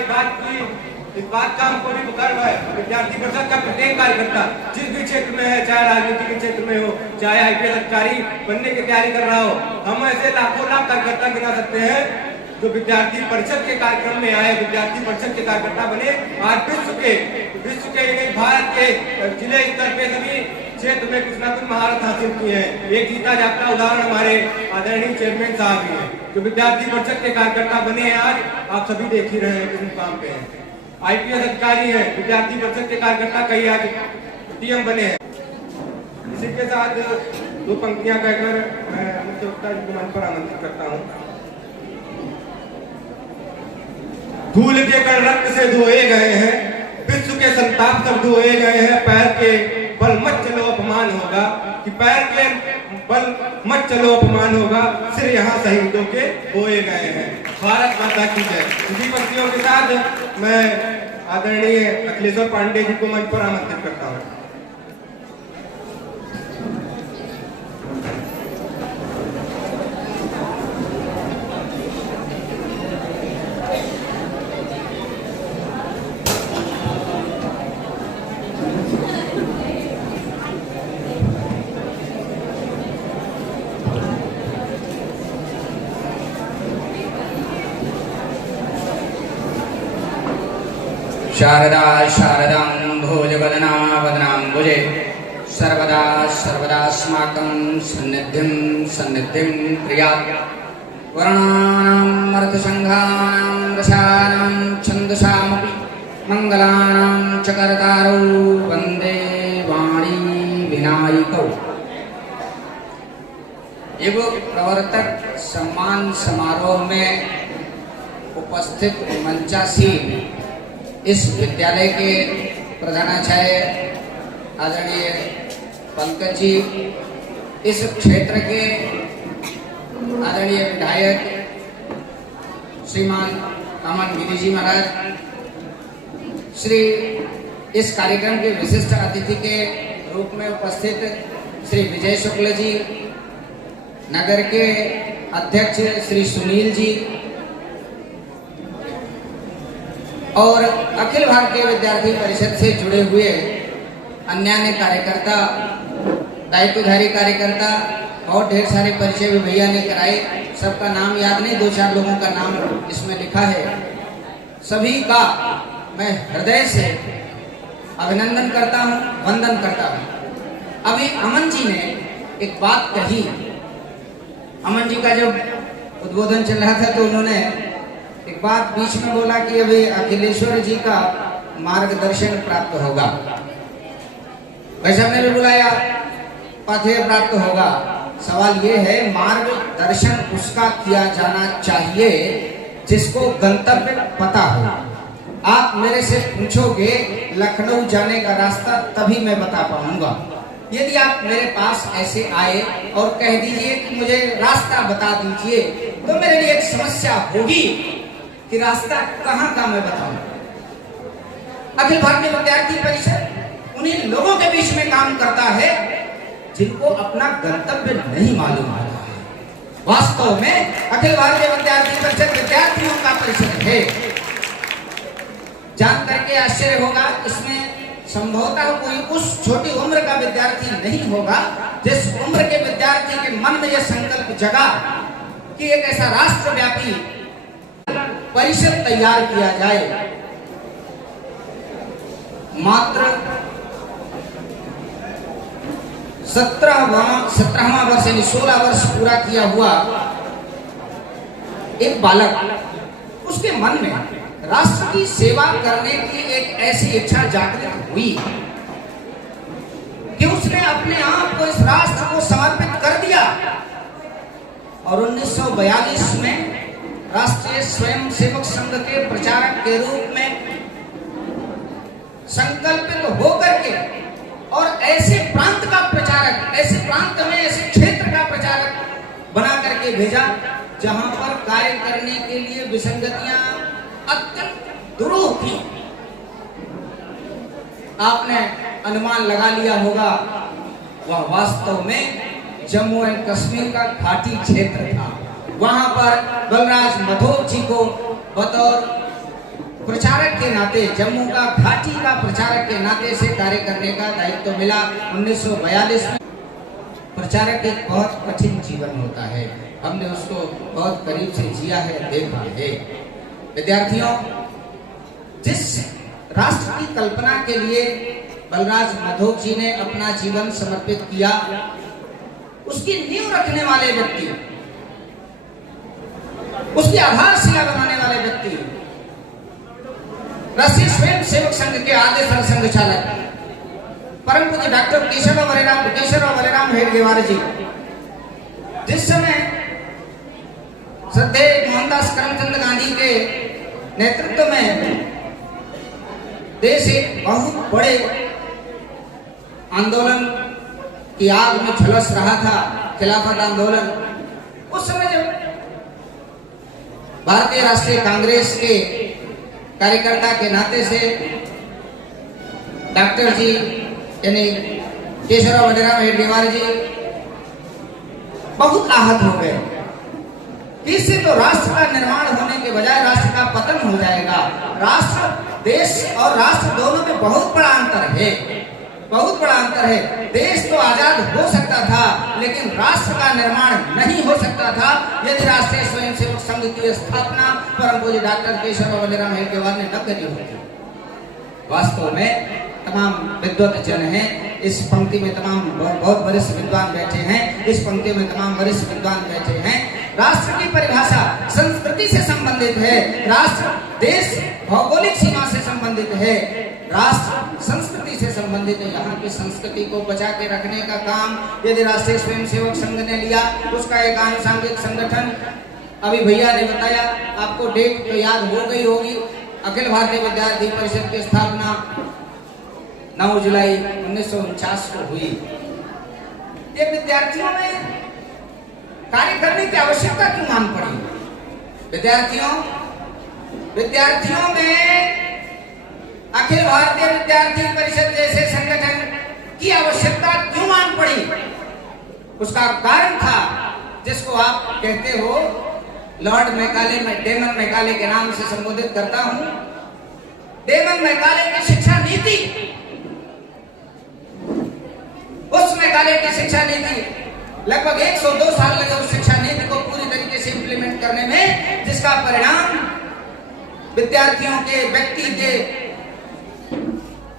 इस बात का हमको भी गर्व है। विद्यार्थी परिषद का प्रत्येक कार्यकर्ता जिस भी क्षेत्र में है, चाहे राजनीति के क्षेत्र में हो, चाहे आईपीएस अधिकारी बनने की तैयारी कर रहा हो, हम ऐसे लाखों लाख कार्यकर्ता गिना सकते हैं जो विद्यार्थी परिषद के कार्यक्रम में आए, विद्यार्थी परिषद के कार्यकर्ता बने। आज विश्व के भारत के जिले स्तर पे सभी क्षेत्र में कुछ न कुछ महारत हासिल की है। एक जीता जागता उदाहरण हमारे आदरणीय चेयरमैन साहब ही हैं, जो विद्यार्थी परिषद के कार्यकर्ता बने हैं। आज आप सभी देख ही रहे हैं किस मुकाम पे हैं। आईपीएस अधिकारी हैं, विद्यार्थी परिषद के कार्यकर्ता कई आज डीएम बने हैं। इसी के साथ 2 पंक्तियां कहकर मैं मुख्य वक्ता जी को मंच पर आमंत्रित करता हूँ। धूल के कण रक्त से धोए गए हैं, विश्व के संताप सब धोए गए हैं। पैर के बल मत चलो अपमान होगा, कि पैर के बल मत चलो अपमान होगा, सिर यहाँ शहीदों के बोए गए हैं। भारत माता की जय। इसी पंक्तियों के साथ मैं आदरणीय अखिलेश्वर पांडे जी को मंच पर आमंत्रित करता हूँ। शारदा शारदां भोजवदना वदनाम्बुजे सर्वदा सर्वदास्माकं सन्निधिं सन्निधिं प्रियात् वर्णानाम् अर्थसङ्घानां रसानां छन्दसामपि मङ्गलानां च कर्तारौ वन्दे वाणी विनायकौ। युग प्रवर्तक सम्मान समारोह में उपस्थित मंचासीन इस विद्यालय के प्रधानाचार्य आदरणीय पंकज जी, इस क्षेत्र के आदरणीय विधायक श्रीमान अमन गिरी जी महाराज, श्री इस कार्यक्रम के विशिष्ट अतिथि के रूप में उपस्थित श्री विजय शुक्ल जी, नगर के अध्यक्ष श्री सुनील जी और अखिल भारतीय विद्यार्थी परिषद से जुड़े हुए अन्य कार्यकर्ता, दायित्वधारी कार्यकर्ता और ढेर सारे परिचय भी भैया ने कराए। सबका नाम याद नहीं, 2-4 लोगों का नाम इसमें लिखा है। सभी का मैं हृदय से अभिनंदन करता हूँ, वंदन करता हूँ। अभी अमन जी ने एक बात कही, अमन जी का जब उद्बोधन चल रहा था तो उन्होंने एक बात बीच में बोला कि अभी अखिलेश्वर जी का मार्गदर्शन प्राप्त होगा। वैसे हमने भी बुलाया, पाथेय प्राप्त होगा। सवाल ये है, मार्गदर्शन उसका किया जाना चाहिए जिसको गंतव्य पता हो। आप मेरे से पूछोगे लखनऊ जाने का रास्ता, तभी मैं बता पाऊंगा। यदि आप मेरे पास ऐसे आए और कह दीजिए कि मुझे रास्ता बता दीजिए, तो मेरे लिए एक समस्या होगी कि रास्ता कहाँ का मैं बताऊं। अखिल भारतीय विद्यार्थी परिषद उन्हीं लोगों के बीच में काम करता है जिनको अपना गंतव्य नहीं मालूम होता है। वास्तव में अखिल भारतीय विद्यार्थी परिषद विद्यार्थियों का परिषद है। जान करके आश्चर्य होगा, इसमें संभवतः कोई उस छोटी उम्र का विद्यार्थी नहीं होगा जिस उम्र के विद्यार्थी के मन में यह संकल्प जगा कि एक ऐसा राष्ट्रव्यापी परिषद तैयार किया जाए। मात्र 17वां वर्ष यानी 16 वर्ष पूरा किया हुआ एक बालक, उसके मन में राष्ट्र की सेवा करने की एक ऐसी इच्छा जागृत हुई कि उसने अपने आप को इस राष्ट्र को समर्पित कर दिया और 1942 में राष्ट्रीय स्वयंसेवक संघ के प्रचारक के रूप में संकल्पित होकर के और ऐसे प्रांत का प्रचारक, ऐसे प्रांत में ऐसे क्षेत्र का प्रचारक बना करके भेजा जहां पर कार्य करने के लिए विसंगतियां अत्यंत दुरूह थी। आपने अनुमान लगा लिया होगा, वह वास्तव में जम्मू एंड कश्मीर का घाटी क्षेत्र था। वहां पर बलराज मधोक जी को बतौर प्रचारक के नाते, जम्मू का घाटी का प्रचारक के नाते से कार्य करने का दायित्व मिला 1942 में। प्रचारक एक बहुत कठिन जीवन होता है, हमने उसको बहुत करीब से जिया है, देखा है। विद्यार्थियों, जिस राष्ट्र की कल्पना के लिए बलराज मधोक जी ने अपना जीवन समर्पित किया, उसकी नींव रखने वाले व्यक्ति, उसकी आधारशिला बनाने वाले व्यक्ति राष्ट्रीय स्वयंसेवक संघ के आद्य सरसंघ चालक परम पूज्य डॉक्टर केशवराव बलिराम हेडगेवार जी, जिस समय श्रद्धेय मोहनदास करमचंद गांधी के नेतृत्व में देश एक बहुत बड़े आंदोलन की आग में झुलस रहा था, खिलाफत आंदोलन। उस समय जब भारतीय राष्ट्रीय कांग्रेस के कार्यकर्ता के नाते से डॉक्टर जी यानी केशवराव बलिराम हेडगेवार जी बहुत आहत हो गए। इससे तो राष्ट्र का निर्माण होने के बजाय राष्ट्र का पतन हो जाएगा। राष्ट्र, देश और राष्ट्र दोनों में बहुत बड़ा अंतर है, बहुत बड़ा अंतर है। देश तो आजाद हो सकता था, लेकिन राष्ट्र का निर्माण नहीं हो सकता था यदि राष्ट्रीय स्वयंसेवक संघ की स्थापना परम पूज्य डॉक्टर केशवराव बलिराम हेडगेवार ने न करी होती। वास्तव में तमाम विद्वत जन हैं। इस पंक्ति में तमाम बहुत वरिष्ठ विद्वान बैठे हैं, इस पंक्ति में तमाम वरिष्ठ विद्वान बैठे हैं। राष्ट्र की परिभाषा संस्कृति से संबंधित है, राष्ट्र देश भौगोलिक सीमा से संबंधित है, राष्ट्र संस्कृति से संबंधित है। यहाँ की संस्कृति को बचा के रखने का काम यदि राष्ट्रीय स्वयंसेवक संघ ने लिया, उसका एक आनुषंगिक संगठन, अभी भैया ने बताया, आपको डेट तो याद हो गई होगी, अखिल भारतीय विद्यार्थी परिषद की स्थापना 9 जुलाई 1949 को हुई। ये विद्यार्थियों में कार्य करने की आवश्यकता क्यों मान पड़ी? विद्यार्थियों में अखिल भारतीय विद्यार्थी परिषद जैसे संगठन की आवश्यकता क्यों मान पड़ी? उसका कारण था जिसको आप कहते हो लॉर्ड मैकाले, में डेमन मैकाले के नाम से संबोधित करता हूं। डेमन मैकाले की शिक्षा नीति, उस मैकाले की शिक्षा नीति लगभग 102 साल लगे उस शिक्षा नीति को पूरी तरीके से इंप्लीमेंट करने में, जिसका परिणाम विद्यार्थियों के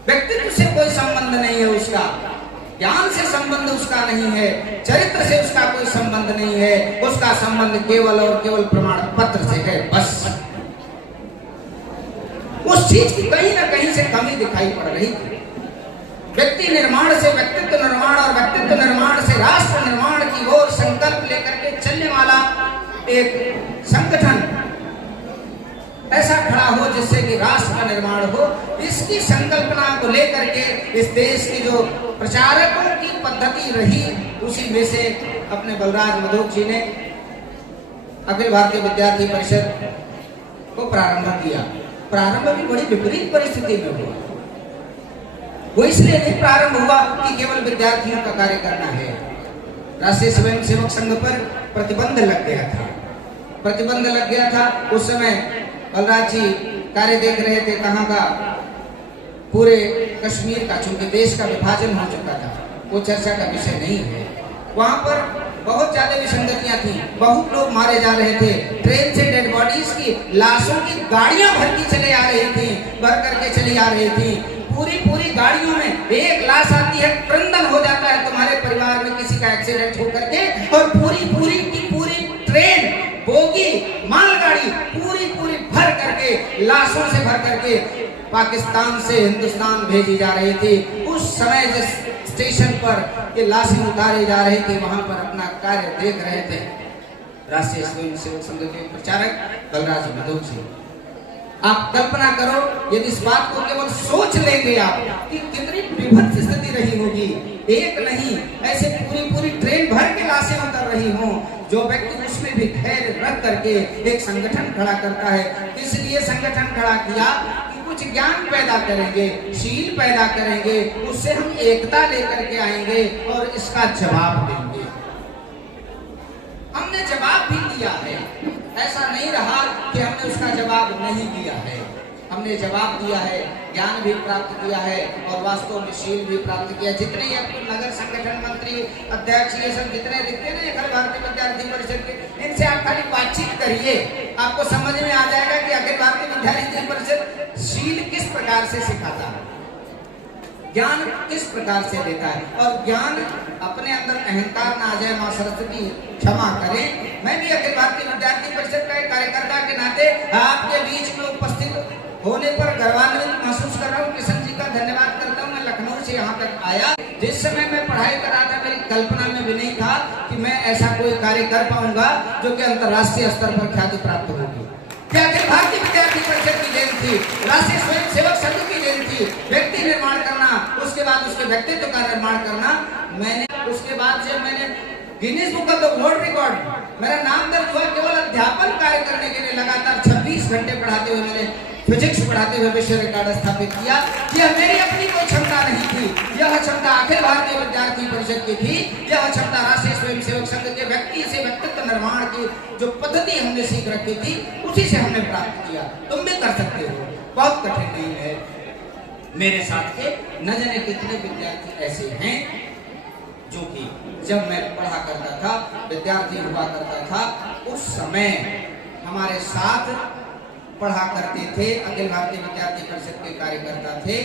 व्यक्तित्व से कोई संबंध नहीं है, उसका ज्ञान से संबंध उसका नहीं है, चरित्र से उसका कोई संबंध नहीं है, उसका संबंध केवल और केवल प्रमाण पत्र से है। बस उस चीज की कहीं ना कहीं से कमी दिखाई पड़ रही थी। व्यक्ति निर्माण से व्यक्तित्व निर्माण और व्यक्तित्व निर्माण से राष्ट्र निर्माण की ओर संकल्प लेकर के चलने वाला एक संगठन ऐसा खड़ा हो जिससे कि राष्ट्र का निर्माण हो, इसकी संकल्पना को लेकर के इस देश की जो प्रचारकों की पद्धति रही, उसी में से अपने बलराज मधोक जी ने अखिल भारतीय विद्यार्थी परिषद को प्रारंभ किया। प्रारंभ भी बड़ी विपरीत परिस्थिति में हुआ। वो इसलिए नहीं प्रारंभ हुआ कि केवल विद्यार्थियों का कार्य करना है। राष्ट्रीय स्वयंसेवक संघ पर प्रतिबंध लग गया था। उस समय बलराज जी कार्य देख रहे थे कहाँ का, पूरे कश्मीर का, चूंकि देश का विभाजन हो चुका था, वो चर्चा का विषय नहीं है। वहां पर बहुत ज्यादा विसंगतियां थी, बहुत लोग मारे जा रहे थे, ट्रेन से डेड बॉडीज की लाशों की गाड़ियां भर करके चली आ रही थी। पूरी गाड़ियों में एक लाश आती है, क्रंदन हो जाता है तुम्हारे परिवार में किसी का एक्सीडेंट होकर के, और पूरी ट्रेन, बोगी, मालगाड़ी पूरी भर करके, लाशों से भर करके पाकिस्तान से हिंदुस्तान भेजी जा रही थी। उस समय जिस स्टेशन पर ये लाशें उतारी जा रही थी, वहां पर अपना कार्य देख रहे थे राष्ट्रीय स्वयंसेवक संघ के प्रचारक बलराज मधोक जी। आप कल्पना करो यदि इस बात को केवल सोच लेंगे आप कि कितनी विभत्स स्थिति रही होगी। एक नहीं, ऐसे पूरी ट्रेन भर के लाशें उतर रही हों। जो व्यक्ति उसमें भी धैर्य रख करके एक संगठन खड़ा करता है, किस लिए संगठन खड़ा किया? कि कुछ ज्ञान पैदा करेंगे, शील पैदा करेंगे, उससे हम एकता लेकर के आएंगे और इसका जवाब देंगे। हमने जवाब भी दिया है, ऐसा नहीं रहा कि हमने उसका जवाब नहीं दिया है। हमने जवाब दिया है, ज्ञान भी प्राप्त किया है और वास्तव में शील भी प्राप्त किया। जितने नगर संगठन मंत्री, अध्यक्ष, ये सब जितने दिखते हैं अखिल भारतीय विद्यार्थी परिषद के, इनसे आप खाली बातचीत करिए, आपको समझ में आ जाएगा कि अखिल भारतीय विद्यार्थी परिषद शील किस प्रकार से सिखाता है, ज्ञान किस प्रकार से देता है। और ज्ञान अपने अंदर अहंकार ना आ जाए, मां सरस्वती क्षमा करें। मैं भी अखिल भारतीय विद्यार्थी परिषद का एक कार्यकर्ता के नाते आपके बीच में उपस्थित होने पर गर्वान्वित महसूस कर रहा हूँ। किशन जी का धन्यवाद करता हूँ। मैं लखनऊ से यहाँ तक आया, जिस समय मैं पढ़ाई कर रहा था, मेरी कल्पना में भी नहीं था कि मैं ऐसा कोई कार्य कर पाऊंगा जो कि अंतर्राष्ट्रीय स्तर पर ख्याति प्राप्त होगी। क्या अखिल भारतीय विद्यार्थी परिषद की देन थी, राष्ट्रीय स्वयंसेवक संघ की देन थी। व्यक्ति निर्माण करना, उसके बाद उसके व्यक्तित्व का निर्माण करना। उसके बाद जब मैंने Guinness book of world record, मेरा नाम दर्ज हुआ केवल अध्यापन कार्य करने के लिए। लगातार 26 घंटे पढ़ाते हुए मैंने फिजिक्स पढ़ाते हुए विश्व रिकॉर्ड स्थापित किया। यह मेरी अपनी कोई क्षमता नहीं थी, यह क्षमता अखिल भारतीय विद्यार्थी परिषद की थी। यह क्षमता राष्ट्रीय स्वयंसेवक संघ के व्यक्ति से व्यक्तित्व निर्माण की जो पद्धति हमने सीख रखी थी, उसी से हमने प्राप्त किया। तुम भी कर सकते हो, बहुत कठिन नहीं है। मेरे साथ के न जाने कितने विद्यार्थी ऐसे हैं जो कि जब मैं पढ़ा करता था, विद्यार्थी हुआ करता था, उस समय हमारे साथ पढ़ा करते थे, अखिल भारतीय विद्यार्थी परिषद के कार्यकर्ता थे।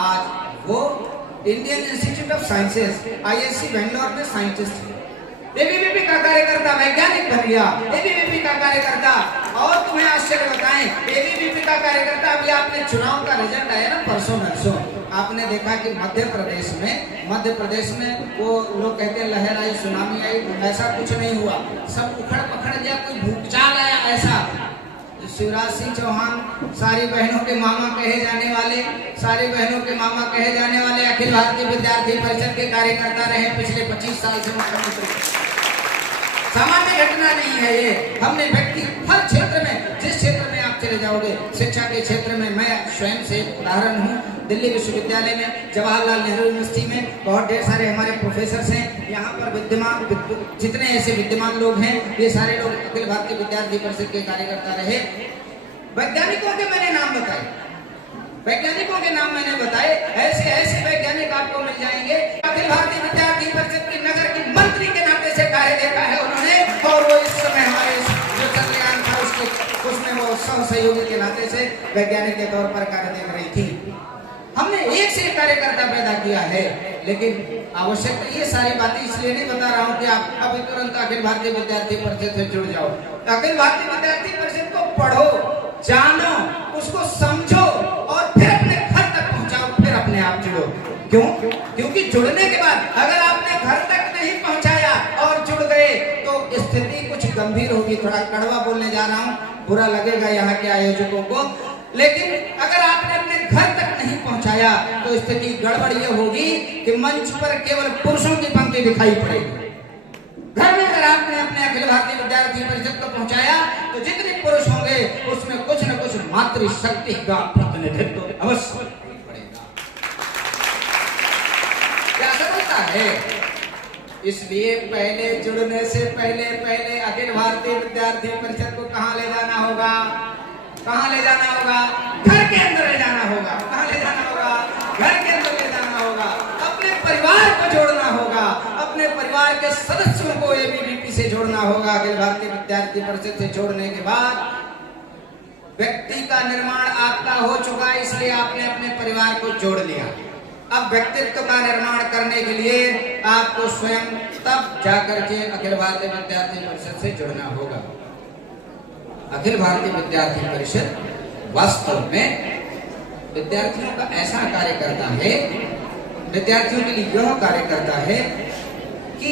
आज वो Indian institute of sciences IISc Bangalore में साइंटिस्ट थे। एबीवीपी का कार्यकर्ता वैज्ञानिक बन गया, एबीवीपी का कार्यकर्ता। और तुम्हें आश्चर्य बताएं, एबीवीपी का कार्यकर्ता, अभी आपने चुनाव का रिजल्ट आया ना परसों नरसों, आपने देखा कि मध्य प्रदेश में वो लोग कहते हैं लहर आई, सुनामी आई, ऐसा कुछ नहीं हुआ। सब उखड़ पखड़ गया, कोई भूचाल आया ऐसा। शिवराज सिंह चौहान सारी बहनों के मामा कहे जाने वाले अखिल भारतीय विद्यार्थी परिषद के कार्यकर्ता रहे पिछले 25 साल से मुख्यमंत्री। सामान्य घटना नहीं है ये। हमने व्यक्ति हर क्षेत्र में, जिस क्षेत्र में आप चले जाओगे, शिक्षा के क्षेत्र में मैं स्वयं से उदाहरण हूँ। दिल्ली विश्वविद्यालय में, जवाहरलाल नेहरू यूनिवर्सिटी में बहुत ढेर सारे हमारे प्रोफेसर हैं। यहाँ पर विद्यमान जितने ऐसे विद्यमान लोग हैं, ये सारे लोग अखिल भारतीय विद्यार्थी परिषद के कार्यकर्ता रहे। वैज्ञानिकों के मैंने नाम बताए, ऐसे वैज्ञानिक आपको मिल जाएंगे। अखिल भारतीय विद्यार्थी परिषद की नगर की मंत्री के नाते से कार्य देखा है उन्होंने, और वो इस समय हमारे जो चंद्रयान था उसमें वो सहयोगी के नाते से वैज्ञानिक के तौर पर कार्य देख रही थी। हमने एक से एक कार्यकर्ता पैदा किया है, लेकिन आवश्यक ये सारी बातें इसलिए नहीं बता रहा हूँ कि आप अभी तुरंत अखिल भारतीय विद्यार्थी परिषद से जुड़ जाओ। अखिल भारतीय विद्यार्थी परिषद को पढ़ो, जानो, उसको समझो और फिर अपने घर तक पहुंचाओ, फिर अपने आप जुड़ो। क्यों? क्योंकि जुड़ने के बाद अगर आपने घर तक नहीं पहुंचाया और जुड़ गए तो स्थिति कुछ गंभीर होगी। थोड़ा कड़वा बोलने जा रहा हूँ, बुरा लगेगा यहाँ के आयोजकों को, लेकिन अगर आपने अपने घर तक नहीं पहुंचाया तो स्थिति गड़बड़ ये होगी कि मंच पर केवल पुरुषों की पंक्ति दिखाई पड़ेगी। घर में अगर आपने अपने अखिल भारतीय विद्यार्थी परिषद को पहुंचाया तो जितने पुरुष होंगे उसमें कुछ न कुछ मातृशक्ति का प्रतिनिधित्व अवश्य पड़ेगा। क्या समझता है? इसलिए पहले जुड़ने से पहले अखिल भारतीय विद्यार्थी परिषद को कहाँ ले जाना होगा? घर के अंदर ले जाना होगा। घर के अंदर ले जाना होगा। अपने परिवार को जोड़ना होगा, अपने परिवार के सदस्यों को एबीवीपी से जोड़ना होगा। अखिल भारतीय विद्यार्थी परिषद से जोड़ने के बाद व्यक्ति का निर्माण आपका हो चुका, इसलिए आपने अपने परिवार को जोड़ लिया। अब व्यक्तित्व का निर्माण करने के लिए आपको स्वयं तब जाकर के अखिल भारतीय विद्यार्थी परिषद से जुड़ना होगा। अखिल भारतीय विद्यार्थी परिषद वास्तव में विद्यार्थियों का ऐसा कार्य करता है, विद्यार्थियों के लिए यह कार्य करता है कि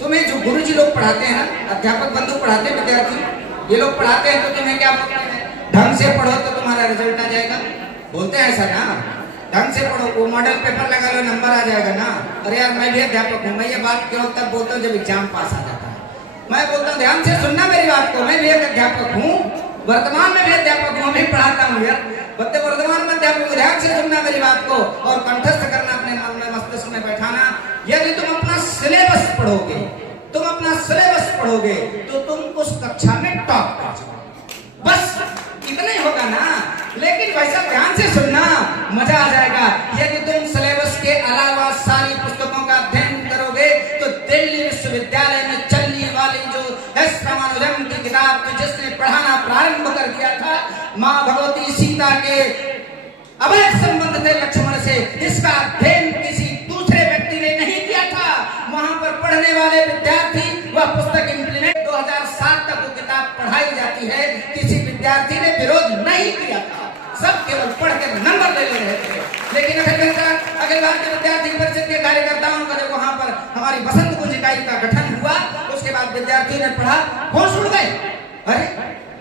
तुम्हें जो गुरुजी लोग पढ़ाते हैं ना, अध्यापक बंधु पढ़ाते हैं, विद्यार्थी ये लोग पढ़ाते हैं, तो तुम्हें क्या बोलते हैं? ढंग से पढ़ो तो तुम्हारा रिजल्ट आ जाएगा। बोलते हैं ऐसा ना, ढंग से पढ़ो, वो मॉडल पेपर लगा लो, नंबर आ जाएगा ना। अरे यार, मैं भी अध्यापक हूँ, मैं ये बात क्यों तब बोलता हूँ जब एग्जाम पास आ जाता है। मैं बोलता हूँ ध्यान से सुनना मेरी बात को, मैं भी एक अध्यापक हूँ, वर्तमान में भी अध्यापक हूँ, मैं पढ़ाता हूँ यार, वर्तमान में अध्यापक। ध्यान से सुनना मेरी बात को और कंठस्थ करना, अपने मन में मस्तिष्क में बैठाना। यदि तुम अपना सिलेबस पढ़ोगे तो तुम उस कक्षा में टॉप कर जाओगे, बस इतना ही होगा ना। लेकिन भाई साहब ध्यान से सुनना, मजा आ जाएगा। यदि तुम सिलेबस के अलावा सारी पुस्तकों का अध्ययन करोगे तो दिल्ली विश्वविद्यालय में चलने वाली जो एस रामानुजम की किताब थी, जिसने पढ़ाना प्रारंभ कर दिया था, माँ भगवती सीता के अवैध संबंध थे लक्ष्मण से, इसका अध्ययन किसी दूसरे व्यक्ति ने नहीं किया था। वहां पर पढ़ने वाले विद्यार्थी वह पुस्तक इम्प्लीमेंट 2007 तक वो किताब पढ़ाई जाती है, किसी विद्यार्थी ने विरोध नहीं किया था, सब केवल पढ़ के नंबर ले रहे थे। लेकिन अखिल भारतीय विद्यार्थी परिषद के कार्यकर्ताओं का जब वहां पर हमारी बसंत कुंज इकाई का गठन हुआ, उसके बाद विद्यार्थियों ने पढ़ा, होश उड़ गए। अरे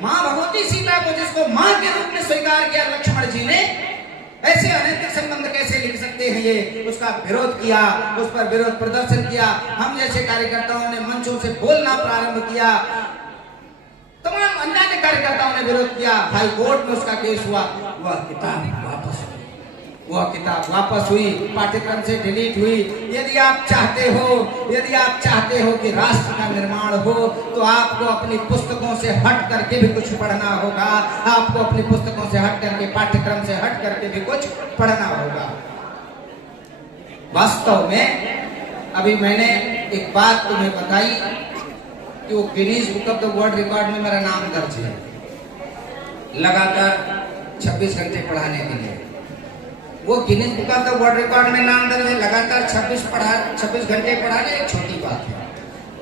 माँ भगवती सीता को जिसको माँ के रूप में स्वीकार किया लक्ष्मण जी ने, ऐसे अनैतिक संबंध कैसे लिख सकते हैं ये? उसका विरोध किया, उस पर विरोध प्रदर्शन किया। हम जैसे कार्यकर्ताओं ने मंचों से बोलना प्रारंभ किया, तमाम अन्य कार्यकर्ताओं ने विरोध किया। हाई कोर्ट में उसका केस हुआ, वह किताब वापस हुई, पाठ्यक्रम से डिलीट हुई। यदि आप चाहते हो कि राष्ट्र का निर्माण हो तो आपको अपनी पुस्तकों से हट करके भी कुछ पढ़ना होगा, आपको अपनी पुस्तकों से हट करके, पाठ्यक्रम से हट करके भी कुछ पढ़ना होगा। वास्तव में अभी मैंने एक बात तुम्हें बताई कि वो Guinness book of the world record में मेरा नाम दर्ज है। लगातार 26 घंटे पढ़ाने के लिए। वो Guinness book of the world record में नाम दर्ज है। लगातार 26 घंटे पढ़ाना एक छोटी बात है।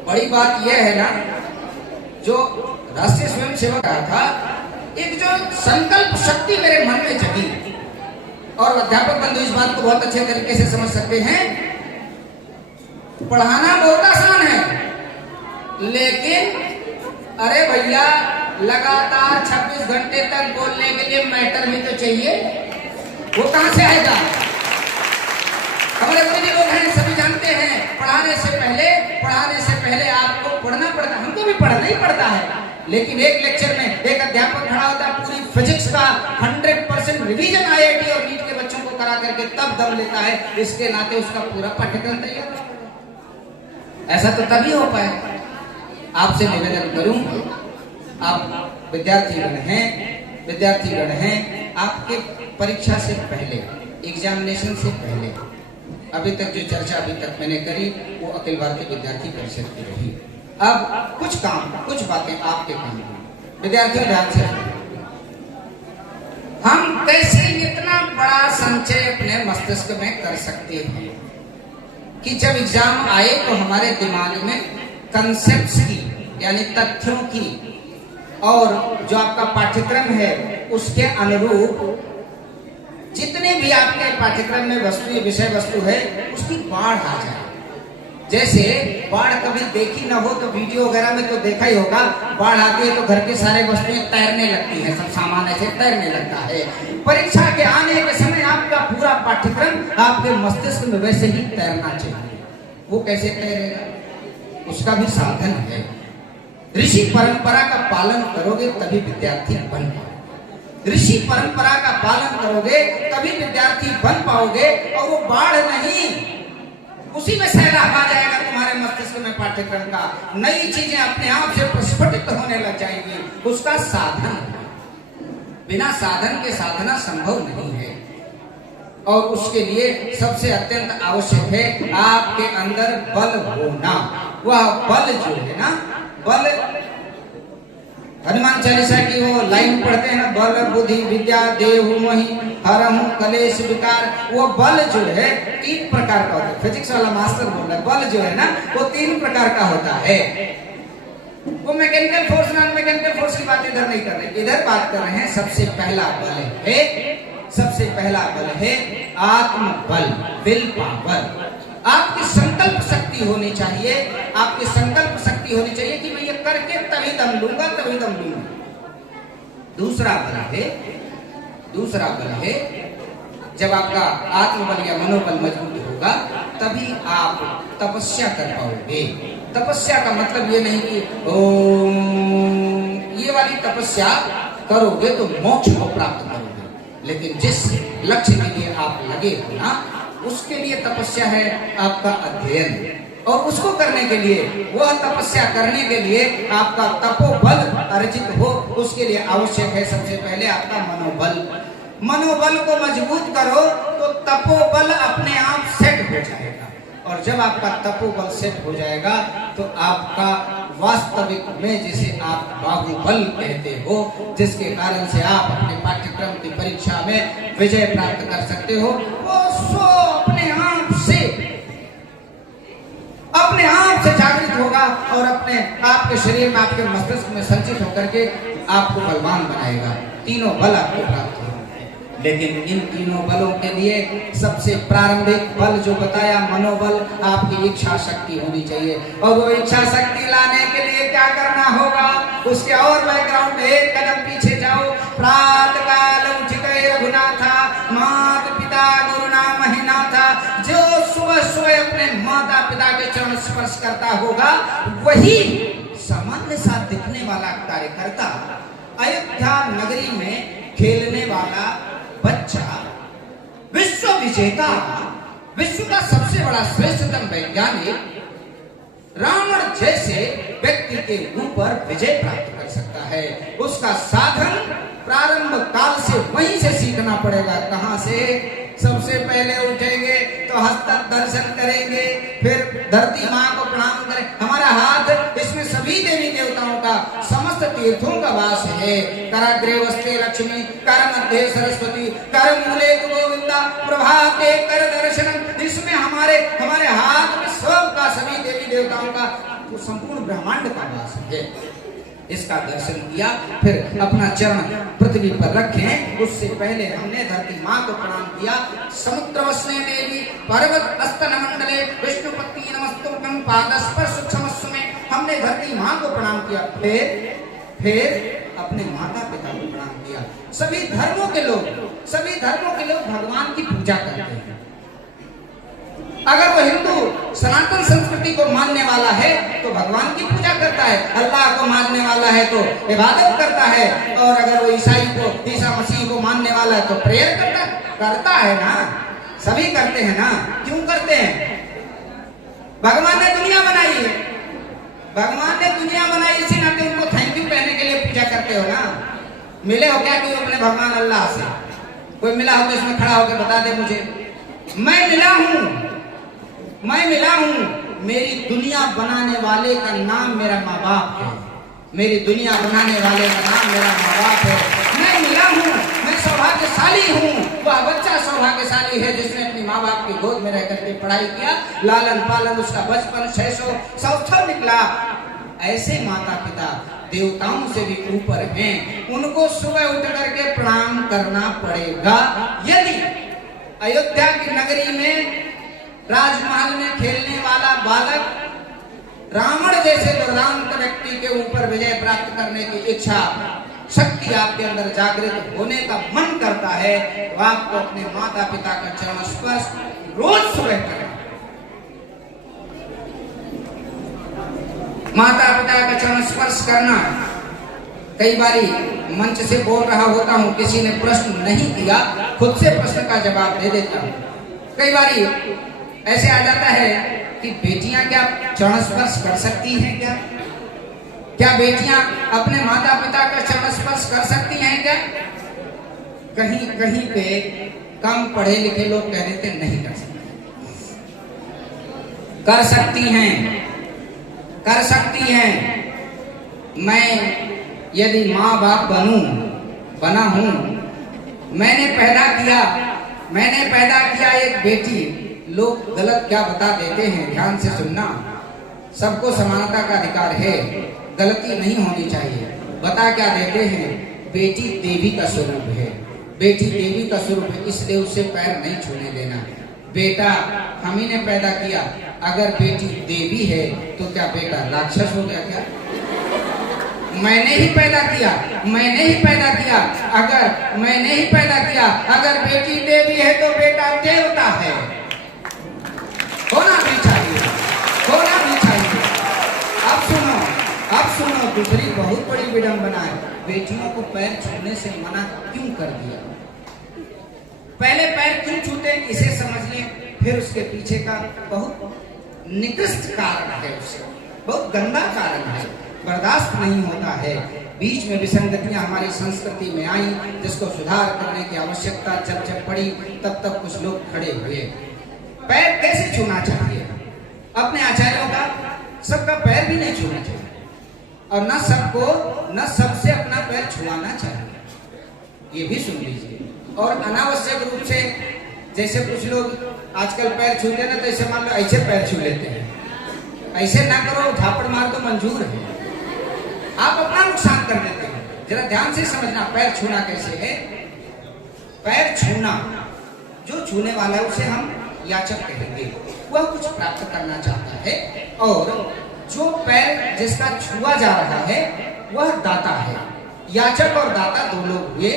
बड़ी बात यह है ना, जो राष्ट्रीय स्वयं सेवक कहा था, एक जो संकल्प शक्ति मेरे मन में जगी, और अध्यापक बंधु इस बात को बहुत अच्छे तरीके से समझ सकते हैं। पढ़ाना बहुत आसान है, लेकिन अरे भैया लगातार 26 घंटे तक बोलने के लिए मैटर भी तो चाहिए। वो कहां से आएगा? हमारे कोई भी लोग हैं, सभी जानते हैं, पढ़ाने से पहले आपको पढ़ना पड़ता है। हमको भी पढ़ना ही पड़ता है, लेकिन एक लेक्चर में एक अध्यापक खड़ा होता है, पूरी फिजिक्स का 100% रिवीजन IIT और नीट के बच्चों को करा करके तब दम लेता है। इसके नाते उसका पूरा पाठ्यक्रम तैयार। ऐसा तो तभी हो पाए। आपसे निवेदन करूं, आप विद्यार्थीगण हैं, आपके परीक्षा से पहले, एग्जामिनेशन से पहले अभी तक जो चर्चा अभी तक मैंने करी वो अखिल भारतीय विद्यार्थी परिषद की रही। अब कुछ बातें आपके काम की। विद्यार्थी ध्यान से, हम कैसे इतना बड़ा संचय अपने मस्तिष्क में कर सकते हैं कि जब एग्जाम आए तो हमारे दिमाग में कंसेप्ट्स की, यानी तथ्यों की, और जो आपका पाठ्यक्रम है उसके अनुरूप जितने भी आपके पाठ्यक्रम में विषय वस्तु है उसकी बाढ़ आ जाए। जैसे बाढ़ कभी देखी ना हो तो वीडियो वगैरह में तो देखा ही होगा, बाढ़ आती है तो घर के सारे वस्तुएं तैरने लगती हैं, सब सामान ऐसे तैरने लगता है। परीक्षा के आने के समय आपका पूरा पाठ्यक्रम आपके मस्तिष्क में वैसे ही तैरना चाहिए। वो कैसे तैरेगा? उसका भी साधन है। ऋषि परंपरा का पालन करोगे तभी विद्यार्थी बन पाओगे। ऋषि परंपरा का पालन करोगे तभी विद्यार्थी बन पाओगे। और वो बाढ़ नहीं, उसी में सैलाब आ जाएगा तुम्हारे मस्तिष्क में पाठ्यक्रम का। नई चीजें अपने आप से प्रस्फुटित होने लग जाएंगी। उसका साधन, बिना साधन के साधना संभव नहीं है। और उसके लिए सबसे अत्यंत आवश्यक है आपके अंदर बल होना। वह बल जो है ना, बल हनुमान चालीसा की वो लाइन पढ़ते हैं ना, बल बुद्धि विद्या देहु मोहि हरहु कलेश विकार। वो बल जो है 3 प्रकार का होता है। फिजिक्स वाला मास्टर बोल रहा है, बल जो है ना वो 3 प्रकार का होता है। वो mechanical force, non mechanical force की बात इधर नहीं कर रहे, इधर बात कर रहे हैं। सबसे पहला बल है आत्म बल, विल पावर। आपकी संकल्प शक्ति होनी चाहिए। आपकी संकल्प शक्ति होनी चाहिए कि मैं ये करके तभी दम लूंगा। दूसरा बल है जब आपका आत्मबल या मनोबल मजबूत होगा तभी आप तपस्या कर पाओगे। तपस्या का मतलब ये नहीं कि ये वाली तपस्या करोगे तो मोक्ष को प्राप्त करोगे, लेकिन जिस लक्ष्य के लिए आप लगे हो ना, उसके लिए तपस्या है आपका अध्ययन। और उसको करने के लिए, वह तपस्या करने के लिए आपका तपोबल अर्जित हो, उसके लिए आवश्यक है सबसे पहले आपका मनोबल। मनोबल को मजबूत करो तो तपोबल अपने आप सेट हो जाएगा। और जब आपका तपोबल सेट हो जाएगा तो आपका वास्तविक में जिसे आप बाहुबल कहते हो, जिसके कारण से आप अपने पाठ्यक्रम की परीक्षा में विजय प्राप्त कर सकते हो, वो सो अपने आप से जागृत होगा और अपने आपके शरीर में, आपके मस्तिष्क में संचित होकर के आपको बलवान बनाएगा। 3 बल आपको प्राप्त होंगे। लेकिन इन 3 बलों के लिए सबसे प्रारंभिक बल जो बताया, मनोबल, आपकी इच्छा शक्ति होनी चाहिए। और वो इच्छा शक्ति लाने के लिए क्या करना होगा, उसके और बैकग्राउंड में एक कदम पीछे जाओ। प्रातः काल उठिके रघुनाथा, माता पिता गुरु नाम महिनाथा। जो सुबह सुबह अपने माता पिता के चरण स्पर्श करता होगा, वही सामान्य सा दिखने वाला कार्यकर्ता, अयोध्या नगरी में खेलने वाला बच्चा, विश्व विजेता, विश्व का सबसे बड़ा श्रेष्ठतम वैज्ञानिक, रावण जैसे व्यक्ति के ऊपर विजय प्राप्त कर सकता है। उसका साधन प्रारंभ काल से वहीं से सीखना पड़ेगा। कहां से? सबसे पहले उठेंगे तो हस्तक दर्शन करेंगे, फिर धरती माँ को प्रणाम करें। हमारा हाथ, इसमें सभी देवी देवताओं का, समस्त तीर्थों का वास है। कराग्रे वस्ते लक्ष्मी, कर मध्य सरस्वती, कर मूले तु गोविंदा, प्रभाते कर दर्शनम। इसमें हमारे हाथ में सबका, सभी देवी देवताओं का, तो संपूर्ण ब्रह्मांड का वास है। इसका दर्शन किया, फिर अपना चरण पृथ्वी पर रखें। उससे पहले हमने धरती माँ को प्रणाम किया। समुद्र वस्ने देवी पर्वत अस्तन मंडले विष्णुपति नमस्तुभ्यं पादस्पर्श क्षमस्व में हमने धरती माँ को प्रणाम किया। फिर अपने माता पिता को प्रणाम किया। सभी धर्मों के लोग भगवान की पूजा करते हैं। अगर वो हिंदू सनातन संस्कृति को मानने वाला है तो भगवान की पूजा करता है, अल्लाह को मानने वाला है तो इबादत करता है, और अगर वो ईसा मसीह को मानने वाला है तो प्रेयर करता है ना। सभी करते हैं ना। क्यों करते हैं? भगवान ने दुनिया बनाई है, इसी नाते उनको थैंक यू कहने के लिए पूजा करते हो ना। मिले हो क्या कि अपने भगवान अल्लाह से? कोई मिला हो तो इसमें खड़ा होकर बता दे मुझे, मैं मिला हूं। मेरी दुनिया बनाने वाले का नाम मेरा माँ बाप है। मैं मिला हूं, मैं सौभाग्यशाली हूं। वह बच्चा सौभाग्यशाली है जिसने अपनी माँ बाप की गोद में रहकर के पढ़ाई किया, लालन पालन, उसका बचपन शैशव सौष्ठव निकला। ऐसे माता पिता देवताओं से भी ऊपर हैं, उनको सुबह उठ करके प्रणाम करना पड़ेगा। यदि अयोध्या की नगरी में राजमहल में खेलने वाला बालक रावण जैसे दुर्दांत व्यक्ति के ऊपर विजय प्राप्त करने की इच्छा शक्ति आपके अंदर जागृत होने का मन करता है, तो आपको अपने माता पिता का चरण स्पर्श रोज सुबह करें। माता पिता का चरण स्पर्श करना। कई बारी मंच से बोल रहा होता हूँ, किसी ने प्रश्न नहीं किया, खुद से प्रश्न का जवाब दे देता हूँ। कई बारी ऐसे आ जाता है कि बेटियां क्या चरण स्पर्श कर सकती हैं? क्या बेटियां अपने माता पिता का चरण स्पर्श कर सकती हैं क्या? कहीं पे कम पढ़े लिखे लोग कह देते नहीं कर सकते। कर सकती हैं। मैं यदि माँ बाप बना हूं, मैंने पैदा किया एक बेटी, लोग गलत क्या बता देते हैं, ध्यान से सुनना। सबको समानता का अधिकार है, गलती नहीं होनी चाहिए। बता क्या देते हैं, बेटी देवी का स्वरूप है, इसलिए उसे पैर नहीं छूने देना। बेटा हम ही ने पैदा किया, अगर बेटी देवी है तो क्या बेटा राक्षस हो गया क्या? मैंने ही पैदा किया, अगर बेटी देवी है तो बेटा देवता है। होना भी चाहिए। अब सुनो दूसरी बहुत बड़ी विडंबना है, बेटियों को पैर छूने से मना क्यों कर दिया? पहले पैर क्यों छूते इसे समझ लें, फिर उसके पीछे का बहुत निकृष्ट कारण है, बहुत गंदा कारण है, बर्दाश्त नहीं होता है। बीच में विसंगतियां हमारी संस्कृति में आई, जिसको सुधार करने की आवश्यकता जब पड़ी, तब कुछ लोग खड़े हुए। पैर कैसे छूना चाहिए? अपने आचार्यों का सबका पैर भी नहीं छूना चाहिए, और न सबसे अपना पैर छुआना चाहिए, ये भी सुन लीजिए। और अनावश्यक रूप से जैसे कुछ लोग आजकल पैर छूते ना, तो ऐसे मान लो ऐसे पैर छू लेते हैं। ऐसे ना करो, झापड़ मार तो मंजूर है, आप अपना नुकसान कर देते हैं। जरा ध्यान से समझना पैर छूना कैसे है। पैर छूना, जो छूने वाला है उसे हम याचक कहेंगे, वह कुछ प्राप्त करना चाहता है, और जो पैर जिसका छुआ जा रहा है वह दाता है। याचक और दाता दो लोग हुए,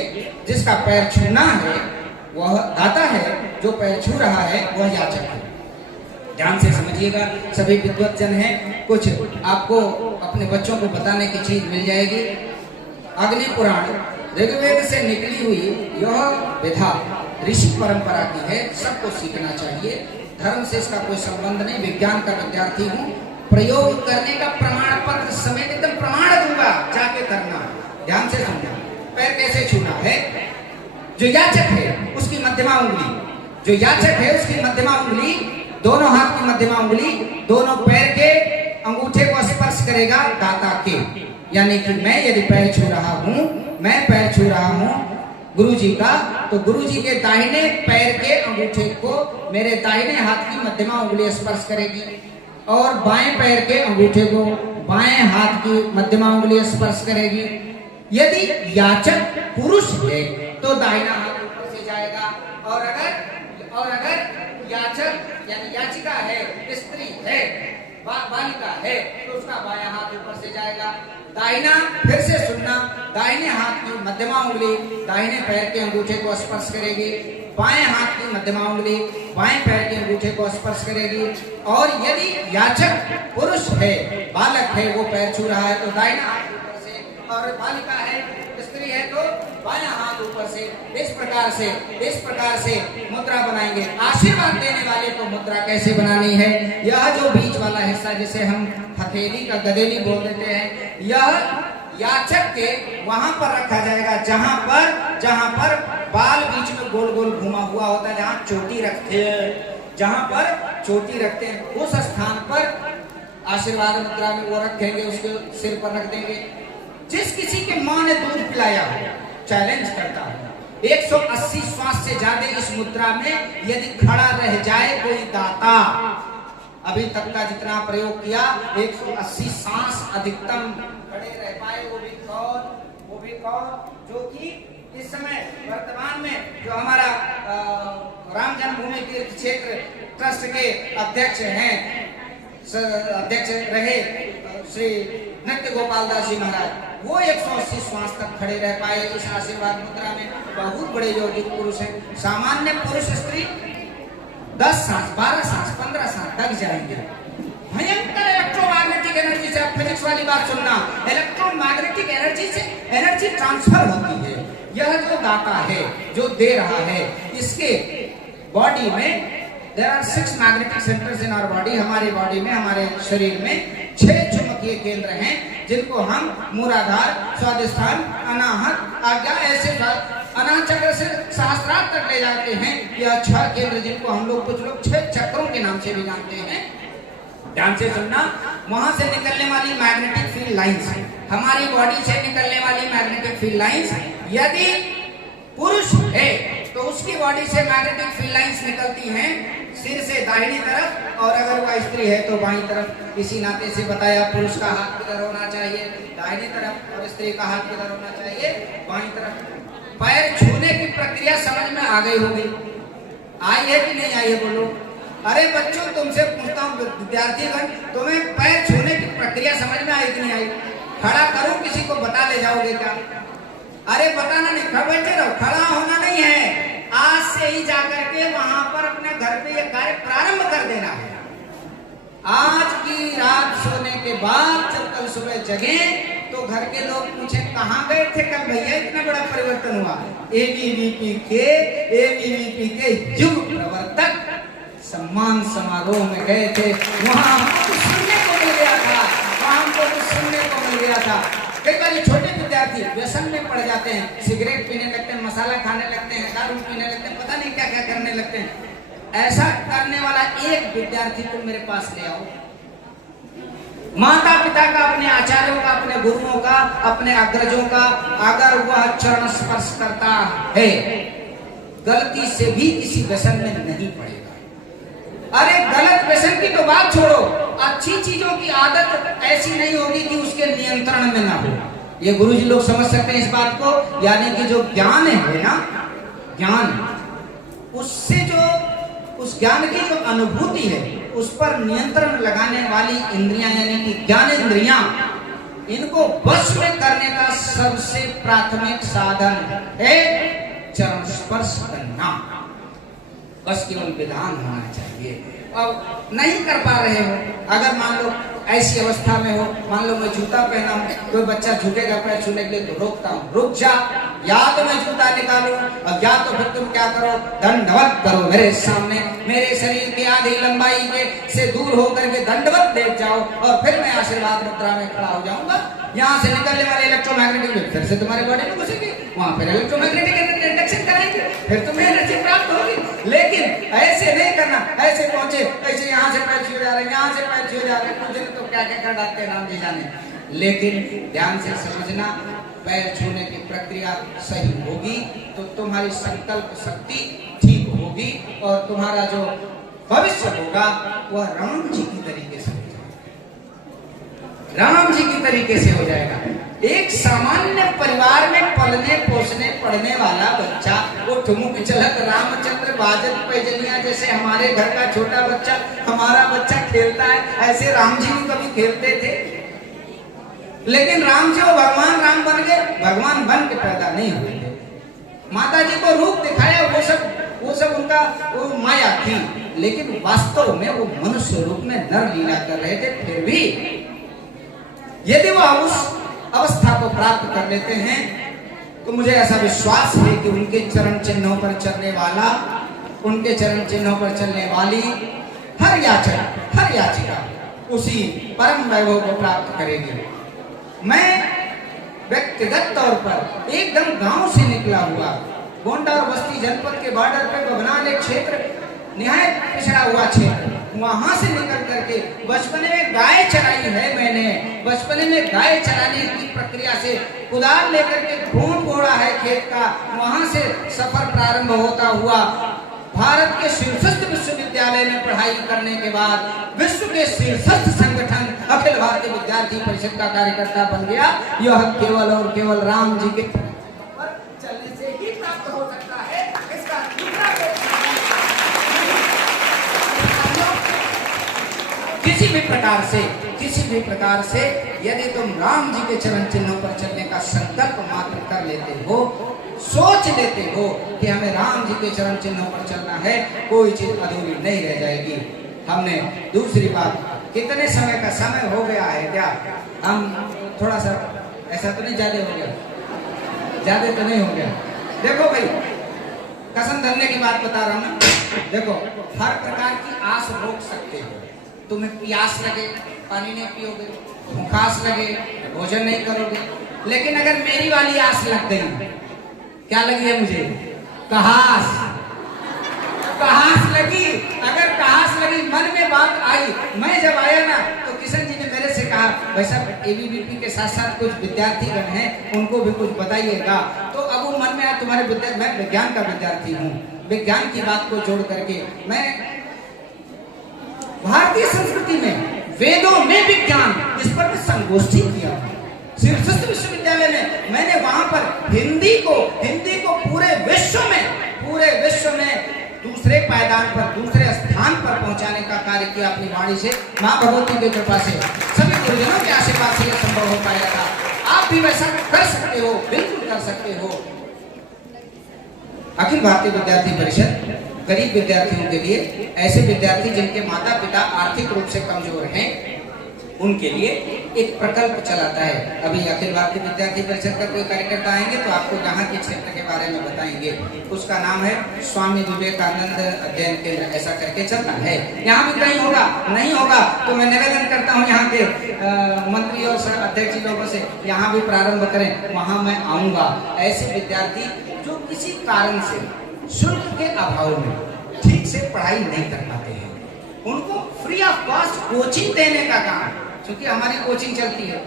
जिसका पैर छूना है वह दाता है, जो पैर छू रहा है वह याचक है। ध्यान से समझिएगा, सभी विद्वज्जन हैं, कुछ आपको अपने बच्चों को बताने की चीज मिल जाएगी। अग्नि पुराण ऋग्वेद से निकली हुई यह विधा ऋषि परंपरा की है, सबको सीखना चाहिए। धर्म से इसका कोई संबंध नहीं, विज्ञान का विद्यार्थी हूँ, प्रयोग करने का प्रमाण पत्र समेत एकदम प्रमाण दूंगा, जाके करना। ध्यान से सुनना, पैर कैसे छूना है। जो याचक है उसकी मध्यमा उंगली, दोनों हाथ की मध्यमा उंगली दोनों पैर के अंगूठे को स्पर्श करेगा दाता के। यानी कि मैं यदि पैर छू रहा हूँ, मैं पैर छू रहा हूँ गुरु जी का, तो गुरु जी के दाहिने पैर के अंगूठे को मेरे दाहिने हाथ की मध्यमा उंगली स्पर्श करेगी और बाएं पैर के अंगूठे को बाएं हाथ की मध्यमा उंगली स्पर्श करेगी। यदि याचक पुरुष है तो दाहिना हाथ ऊपर से जाएगा, और अगर याचक यानी याचिका है, स्त्री है, बालिका है, तो उसका बायां हाथ ऊपर से जाएगा। दाहिना, फिर से सुनना, दाहिने हाथ की मध्यमा उंगली दाहिने पैर के अंगूठे को स्पर्श करेगी, बाएं हाथ की मध्यमा उंगली बाएं पैर के अंगूठे को स्पर्श करेगी। और यदि याचक पुरुष है, बालक है, वो पैर छू रहा है तो दाहिना हाथ ऊपर से, और बालिका है, स्त्री है तो बायां हाथ ऊपर से। इस प्रकार से मुद्रा बनाएंगे। आशीर्वाद देने वाले को मुद्रा कैसे बनानी है, यह जो बीच वाला हिस्सा जिसे हम हथेली का गदेली बोल देते हैं, यह याचक के वहां पर रखा जाएगा जहां पर बाल बीच में गोल गोल घुमा हुआ होता है, जहां चोटी रखते हैं, उस स्थान पर आशीर्वाद मुद्रा में वो रखेंगे, उसके सिर पर रख देंगे। जिस किसी के मां ने दूध पिलाया हो, चैलेंज करता हूं, 180 श्वास से ज्यादा इस मुद्रा में यदि खड़ा रह जाए कोई दाता, अभी तक का जितना प्रयोग किया 180 सांस अधिकतम खड़े रह पाए, वो भी कौन जो कि इस समय वर्तमान में जो हमारा राम जन्मभूमि तीर्थ क्षेत्र ट्रस्ट के अध्यक्ष रहे श्री नृत्य गोपाल दास जी महाराज, वो 180 श्वास तक खड़े रह पाए इस आशीर्वाद मुद्रा में। बहुत बड़े योगिक पुरुष हैं। सामान्य पुरुष स्त्री 10 सांस, 12 सांस, 15 सांस तक जाएंगे। भयंकर इलेक्ट्रोमैग्नेटिक एनर्जी से, फिजिक्स वाली बात सुनना, इलेक्ट्रोमैग्नेटिक एनर्जी से एनर्जी ट्रांसफर होती है। यह जो दाता है, जो दे रहा है, इसके बॉडी में there are 6 magnetic centers in our body। हमारे बॉडी में, हमारे शरीर में 6 चुंबकीय केंद्र हैं, जिनको हम मूलाधार, स्वादिष्ठान, अनाहत, आज्ञा, ऐसे अनाहत चक्र से सहस्त्रार तक ले जाते हैं। यह 6 केंद्र जिनको हम लोग, कुछ लोग 6 चक्रों के नाम से भी जानते हैं। ध्यान से सुनना, वहां से निकलने वाली मैग्नेटिक फील्ड लाइंस, हमारी बॉडी से निकलने वाली मैग्नेटिक फील्ड लाइंस, यदि पुरुष है तो उसकी बॉडी से मैग्नेटिक फील्ड लाइंस निकलती हैं सिर से दाहिनी तरफ, और अगर वह स्त्री है तो बाईं तरफ। इसी नाते से बताया, पुरुष का हाथ किधर होना चाहिए, दाहिनी तरफ, और स्त्री का हाथ किधर होना चाहिए, बाईं तरफ। पैर छूने की प्रक्रिया समझ में आ गई होगी, आई है कि नहीं आई है, बोलो। अरे बच्चों, तुमसे पूछता हूँ, विद्यार्थीगण, तुम्हें पैर छूने की प्रक्रिया समझ में आई कि नहीं आई? खड़ा करूं, किसी को बता ले जाओगे क्या? अरे बताना नहीं, खड़े बैठे रहो, खड़ा होना नहीं है। आज से ही जाकर के वहां पर अपने घर पे ये कार्य प्रारंभ कर देना है। आज की रात सोने के बाद जब कल सुबह जगे तो घर के लोग पूछे कहाँ गए थे कल भैया, इतना बड़ा परिवर्तन हुआ। एबीवीपी के युग प्रवर्तक सम्मान समारोह में गए थे, वहां हमको सुनने को मिल गया था, कई बार ये छोटे विद्यार्थी व्यसन में पड़ जाते हैं, सिगरेट पीने लगते हैं, मसाला खाने लगते हैं, दारू पीने लगते हैं, पता नहीं क्या क्या करने लगते हैं। ऐसा करने वाला एक विद्यार्थी तुम मेरे पास ले आओ, माता पिता का, अपने आचार्यों का, अपने गुरुओं का, अपने अग्रजों का, अगर वह चरण स्पर्श करता है, गलती से भी किसी व्यसन में नहीं पड़ेगा। अरे गलत व्यसन की तो बात छोड़ो, अच्छी चीजों की आदत ऐसी नहीं होगी कि उसके नियंत्रण में ना हो। ये गुरुजी लोग समझ सकते हैं इस बात को। यानी कि जो ज्ञान है ना, ज्ञान, उससे जो उस ज्ञान की जो अनुभूति है, उस पर नियंत्रण लगाने वाली इंद्रियां, यानी कि ज्ञानेंद्रियां, इनको वश में करने का सबसे प्राथमिक साधन है चरण स्पर्श करना। बस केवल विधान होना चाहिए। अब नहीं कर पा रहे हो, अगर मान लो ऐसी अवस्था में हो, मान लो मैं जूता पहना हूं, कोई बच्चा झुकेगा पैर छूने के लिए तो रोकता हूं, रुक जा, या तो मैं जूता निकालूं और या तो फिर तुम क्या करो, दंडवत करो मेरे सामने, मेरे शरीर की आधी लंबाई के से दूर होकर के दंडवत लेट जाओ, और फिर मैं आशीर्वाद मुद्रा में खड़ा हो जाऊंगा। यहाँ से निकलने वाले इलेक्ट्रोमैग्नेटिक वेव फिर से तुम्हारे बॉडी में घुसेंगे, वहां फिर इलेक्ट्रोमैग्नेटिक इंडक्शन कराएंगे, फिर तुम्हें एनर्जी प्राप्त होगी। लेकिन ऐसे नहीं करना, ऐसे पहुंचे, ऐसे यहाँ से पैर छुए जा रहे हैं, यहाँ से पैर छुए जा रहे हैं, मुझे तो क्या क्या कर डालते हैं राम जी जाने। लेकिन ध्यान से समझना, पैर छूने की प्रक्रिया सही होगी तो तुम्हारी संकल्प शक्ति ठीक होगी और तुम्हारा जो भविष्य होगा वह राम जी की तरीके से हो जाएगा। राम जी की तरीके से हो जाएगा। एक सामान्य परिवार में पलने पोसने पढ़ने वाला बच्चा, वो ठुमुक चलक रामचंद्र बाजत पैजनिया जैसे हमारे घर का छोटा बच्चा, हमारा बच्चा खेलता है, ऐसे राम जी भी कभी खेलते थे। लेकिन राम जी वो भगवान राम बन गए, भगवान बन के पैदा नहीं हुए थे। माता जी को रूप दिखाया, वो सब उनका वो माया थी, लेकिन वास्तव में वो मनुष्य रूप में नर लीला कर रहे थे। फिर भी यदि वो उस अवस्था को प्राप्त कर लेते हैं तो मुझे ऐसा विश्वास है कि उनके चरण चिन्हों पर चलने वाला, उनके चरण चिन्हों पर चलने वाली हर याचिका उसी परम वैभव को प्राप्त करेगी। मैं व्यक्तिगत तौर पर एकदम गांव से निकला हुआ, गोंडा और बस्ती जनपद के बॉर्डर पे बबनाल एक क्षेत्र, निहायत पिछड़ा हुआ क्षेत्र, वहां से निकल करके बचपने में गाय चराई है मैंने। बचपने में गाय चराने की प्रक्रिया से कुदाल लेकर के खून कोड़ा है खेत का। वहां से सफर प्रारंभ होता हुआ भारत के शीर्षस्थ विश्वविद्यालय में पढ़ाई करने के बाद विश्व के शीर्षस्थ संगठन अखिल भारतीय विद्यार्थी परिषद का कार्यकर्ता बन गया। यह केवल और केवल राम जी के चलने से ही प्राप्त हो सकता है। इसका दूसरा किसी भी प्रकार से यदि तुम राम जी के चरण चिन्हों पर चलने का संकल्प मात्र कर लेते हो, सोच लेते हो कि हमें राम जी के चरण चिन्हों पर चलना है, कोई चीज अधूरी नहीं रह जाएगी। हमने दूसरी बात, कितने समय का समय हो गया है क्या? हम थोड़ा सा ऐसा तो नहीं ज्यादा हो गया, ज्यादा तो नहीं हो गया। देखो भाई, कसम धरने की बात बता रहा हूं ना। देखो, हर प्रकार की आस रोक सकते हो। तुम्हें प्यास लगे पानी नहीं पियोगे, भूखास लगे भोजन नहीं करोगे, लेकिन अगर मेरी वाली आस लग गई, क्या लगी है मुझे? कहास लगी। अगर कहास लगी, मन में बात आई, मैं जब आया ना तो किशन जी ने मेरे से कहा, भाई साहब एबीवीपी के साथ साथ कुछ विद्यार्थीगण हैं, उनको भी कुछ बताइएगा। तो अब वो मन में आया, तुम्हारे मैं विज्ञान का विद्यार्थी हूँ, विज्ञान की बात को जोड़ करके मैं भारतीय संस्कृति में वेदों में विज्ञान, इस पर मैं संगोष्ठी किया शीर्षस्थ विश्वविद्यालय में। मैंने वहां पर हिंदी को पूरे विश्व में दूसरे पायदान पर, दूसरे स्थान पर पहुंचाने का कार्य किया अपनी वाणी से। मां भगवती की कृपा से, सभी गुरुजनों के आशीर्वाद से यह संभव हो पाया था। आप भी वैसा कर सकते हो, बिल्कुल कर सकते हो। अखिल भारतीय विद्यार्थी परिषद गरीब विद्यार्थियों के लिए, ऐसे विद्यार्थी जिनके माता पिता आर्थिक रूप से कमजोर हैं, उनके लिए एक प्रकल्प चलाता है। अभी अखिल भारतीय विद्यार्थी परिषद का कोई कार्यकर्ता आएंगे तो आपको यहाँ के क्षेत्र के बारे में बताएंगे। उसका नाम है स्वामी विवेकानंद अध्ययन केंद्र, ऐसा करके चलता है। यहाँ भी कहीं होगा, नहीं होगा तो मैं निवेदन करता हूँ यहाँ के मंत्री और अध्यक्ष लोगों से, यहाँ भी प्रारंभ करें, वहाँ मैं आऊँगा। ऐसे विद्यार्थी जो किसी कारण से शुल्क के अभाव में ठीक से पढ़ाई नहीं कर पाते हैं, उनको फ्री ऑफ कॉस्ट कोचिंग देने का काम, क्योंकि हमारी कोचिंग चलती है।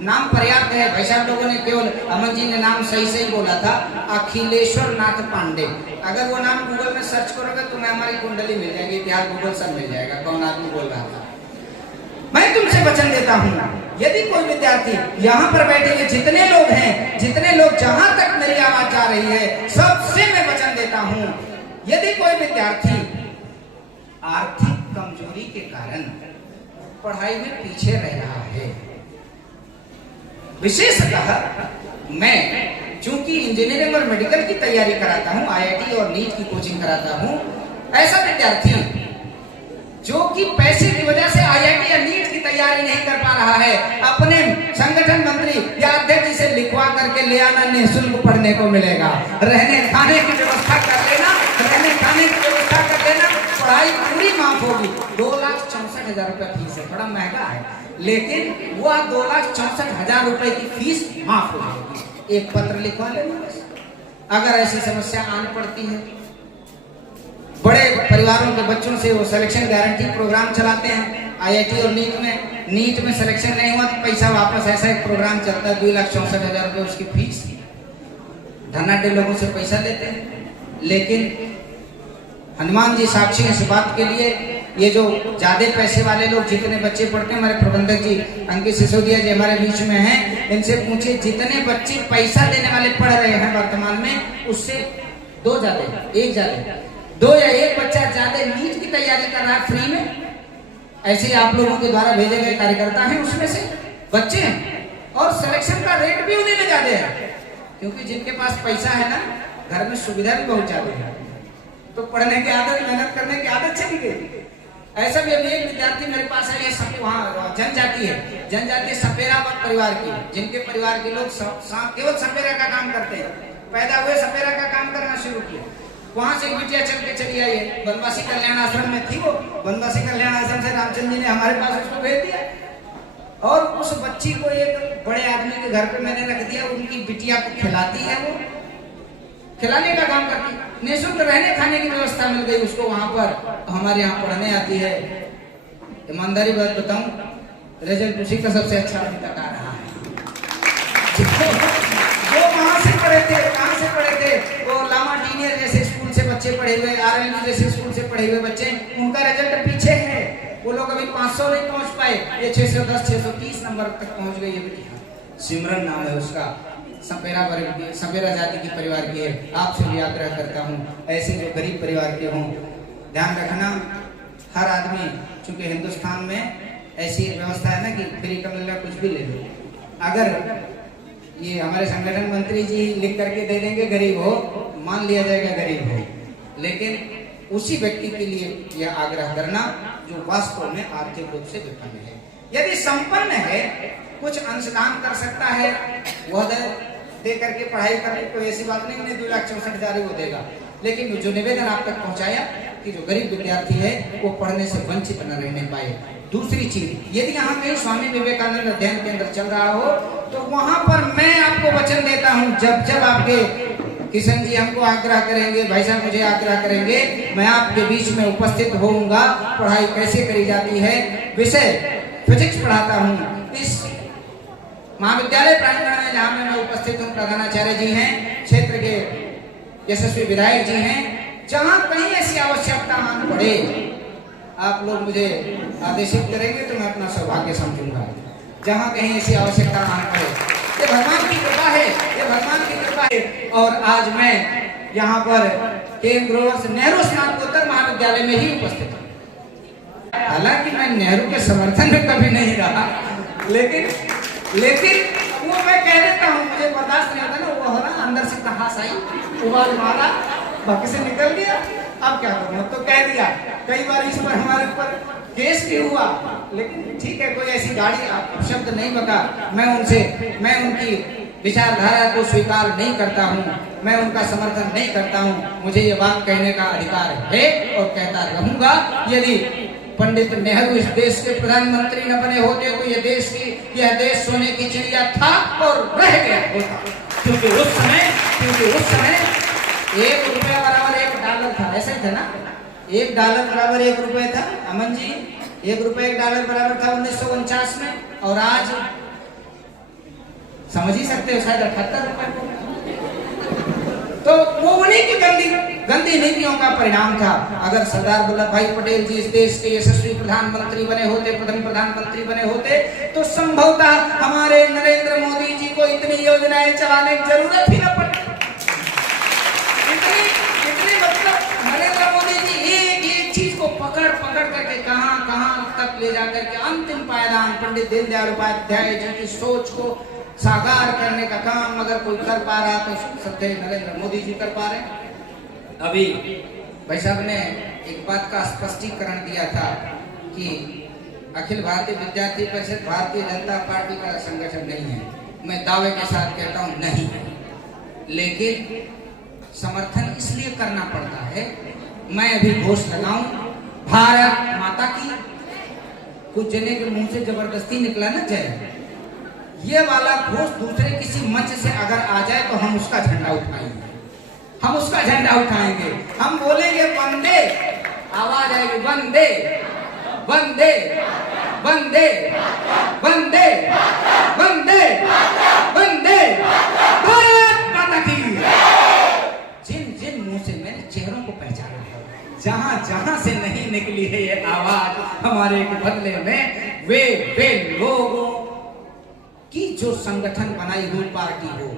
नाम पर्याप्त है भाई साहब, लोगों ने केवल अमन जी ने नाम सही बोला था, अखिलेश्वर नाथ पांडे। अगर वो नाम गूगल में सर्च करोगे तो मैं हमारी कुंडली मिल जाएगी, इतिहास गूगल सब मिल जाएगा कौन आदमी बोल रहा था। मैं तुमसे वचन देता हूँ, यदि कोई विद्यार्थी यहाँ पर बैठे हुए जितने लोग हैं, जितने लोग जहां तक मेरी आवाज जा रही है, सबसे मैं वचन देता हूँ, यदि कोई विद्यार्थी आर्थिक कमजोरी के कारण पढ़ाई में पीछे रह रहा है, विशेषतः मैं चूंकि इंजीनियरिंग और मेडिकल की तैयारी कराता हूं, आईआईटी और नीट की कोचिंग कराता हूं, ऐसा विद्यार्थी जो कि पैसे की वजह से आईआईटी या नीट की तैयारी नहीं कर पा रहा है, अपने संगठन मंत्री या अध्यक्ष से लिखवा करके ले आना, निःशुल्क पढ़ने को मिलेगा। रहने खाने की व्यवस्था कर लेना, रहने खाने की व्यवस्था कर लेना, पढ़ाई पूरी माफ होगी। 2,64,000 रुपया फीस है, बड़ा महंगा है, लेकिन वह 2,64,000 रुपए की फीस माफ हो जाएगी। एक पत्र लिखवा लेना बस। अगर ऐसी समस्या आन पड़ती है, बड़े परिवारों के बच्चों से वो सिलेक्शन गारंटी प्रोग्राम चलाते हैं, IIT और नीट में सिलेक्शन नहीं हुआ तो पैसा वापस, ऐसा एक प्रोग्राम चलता है, 2,64,000 रुपये उसकी फीस, धनाढ्य लोगों से पैसा लेते हैं। लेकिन हनुमान जी साक्षी हैं इस बात के लिए, ये जो ज्यादा पैसे वाले लोग जितने बच्चे पढ़ते हैं, हमारे प्रबंधक जी अंकित सिसोदिया जी हमारे बीच में हैं, इनसे पूछिए जितने बच्चे पैसा देने वाले पढ़ रहे हैं वर्तमान में, उससे दो ज्यादा, एक ज्यादा, दो या एक बच्चा ज्यादा नीट की तैयारी कर रहा है फ्री में। ऐसे आप लोगों के द्वारा भेजे गए कार्यकर्ता हैं, उसमें से बच्चे हैं, और सिलेक्शन का रेट भी उन्हीं में ज्यादा है, क्योंकि जिनके पास पैसा है ना, घर में सुविधा भी बहुत ज्यादा है, तो पढ़ने की आदत, मेहनत करने की आदत चली गई। ऐसा भी अभी एक विद्यार्थी मेरे पास है, ये वहाँ जनजातीय सपेरा परिवार की, जिनके परिवार के लोग केवल सपेरा का काम करते हैं, पैदा हुए सपेरा का काम करना शुरू किया। वहां से एक बिटिया चल के चली आई है, वनवासी कल्याण आश्रम में थी वो, वनवासी कल्याण आश्रम से रामचंद्र जी ने हमारे पास उसको भेज दिया, और उस बच्ची को एक बड़े आदमी के घर पे मैंने रख दिया, उनकी बिटिया को खिलाती है, वो खिलाने का काम करती, निःशुल्क रहने खाने की व्यवस्था मिल गई उसको वहां पर, हमारे यहाँ पढ़ने आती है। ईमानदारी बात बताऊं, रिजल्ट उसी का सबसे अच्छा अभी तक आ रहा है। जो वहां से पढ़े थे, कहां से पढ़े थे, वो लामा टीनियर जैसे स्कूल से बच्चे पढ़े हुए, RLU जैसे स्कूल से पढ़े हुए बच्चे, उनका रिजल्ट पीछे है, वो लोग अभी 500 नहीं पहुंच पाए, ये 610 630 नंबर तक पहुंच गई है बिटिया। सिमरन नाम है उसका, सपेरा जाति की परिवार की है। आपसे भी आग्रह करता हूँ, ऐसे जो गरीब परिवार के हों, ध्यान रखना, हर आदमी, चूंकि हिंदुस्तान में ऐसी व्यवस्था है ना कि फ्री का मिल रहा कुछ भी ले लो, अगर ये हमारे संगठन मंत्री जी लिख करके दे देंगे गरीब हो, मान लिया जाएगा गरीब हो, लेकिन उसी व्यक्ति के लिए यह आग्रह करना जो वास्तव में आर्थिक रूप से विपन्न है। यदि संपन्न है, कुछ अंशदान कर सकता है, वह दे करके पढ़ाई करने, कोई ऐसी बात नहीं कि 2,64,000 वो देगा, लेकिन जो निवेदन आप तक पहुंचाया कि जो गरीब विद्यार्थी है वो पढ़ने से वंचित न रहने पाए। दूसरी चीज, यदि यहाँ कहीं स्वामी विवेकानंद अध्ययन केंद्र चल रहा हो, तो वहां पर मैं आपको वचन देता हूँ, जब आपके किशन जी हमको आग्रह करेंगे, भाई साहब मुझे आग्रह करेंगे, मैं आपके बीच में उपस्थित होऊंगा। पढ़ाई कैसे करी जाती है, विषय फिजिक्स पढ़ाता हूँ इस महाविद्यालय प्रांगण में, जहाँ मैं उपस्थित हूँ। प्रधानाचार्य जी हैं, क्षेत्र के यशस्वी विधायक जी हैं, जहाँ कहीं ऐसी आवश्यकता मान पड़े, आप लोग मुझे आदेशित करेंगे तो मैं अपना सौभाग्य समझूंगा। जहाँ कहीं ऐसी आवश्यकता मान पड़े, ये भगवान की कृपा है, ये भगवान की कृपा है। और आज मैं यहाँ पर KM ग्रोवर्स नेहरू स्नातकोत्तर महाविद्यालय में ही उपस्थित हूँ। हालांकि मैं नेहरू के समर्थन में कभी नहीं रहा, लेकिन वो मैं कह देता हूँ, मुझे बर्दाश्त नहीं होता ना, वो हो ना अंदर से तहास आई, उबाल मारा, बाकी से निकल गया, अब क्या करूँ, तो कह दिया। कई बार इस पर हमारे ऊपर केस भी हुआ, लेकिन ठीक है, कोई ऐसी गाड़ी शब्द नहीं बता, मैं उनकी विचारधारा को स्वीकार नहीं करता हूँ, मैं उनका समर्थन नहीं करता हूँ। मुझे ये बात कहने का अधिकार है और कहता रहूंगा। यदि पंडित नेहरू इस देश के प्रधानमंत्री न बने होते तो यह देश सोने की चिड़िया था और रह गया होता, क्योंकि उस समय $1 बराबर $1 था, ऐसा ही था ना, $1 बराबर $1 था। अमन जी, $1 बराबर था 1949 में, और आज समझ ही सकते हो शायद $78। तो वो उन्हीं की गंदी नीतियों का परिणाम था। अगर सरदार वल्लभ भाई पटेल जी इस देश के यशस्वी प्रधानमंत्री बने होते, प्रथम प्रधानमंत्री बने होते, तो संभवतः हमारे नरेंद्र मोदी जी को इतनी योजनाएं चलाने की जरूरत ही न पड़ती। इतनी मतलब नरेंद्र मोदी जी एक चीज को पकड़ करके कहां तक ले जाकर के अंतिम पायदान पंडित दीनदयाल उपाध्याय जी की सोच को साकार करने का काम अगर कोई कर पा रहा तो सत्य नरेंद्र मोदी जी कर पा रहे। अभी भाई साहब ने एक बात का स्पष्टीकरण दिया था कि अखिल भारतीय विद्यार्थी परिषद भारतीय जनता पार्टी का संगठन नहीं है। मैं दावे के साथ कहता हूं नहीं, लेकिन समर्थन इसलिए करना पड़ता है। मैं अभी घोष लगाऊं भारत माता की, कुछ जने के मुंह से जबरदस्ती निकला ना जय, ये वाला घोष दूसरे किसी मंच से अगर आ जाए तो हम उसका झंडा उठाएंगे, हम बोलेंगे वंदे, आवाज आएगी वंदे वंदे वंदे वंदे वंदे वंदे भारत माता की। जिन जिन मुंह से मैंने चेहरों को पहचाना है, जहां जहां से नहीं निकली है ये आवाज हमारे के बदले में, वे लोगों की जो संगठन बनाई हुई पार्टी हो,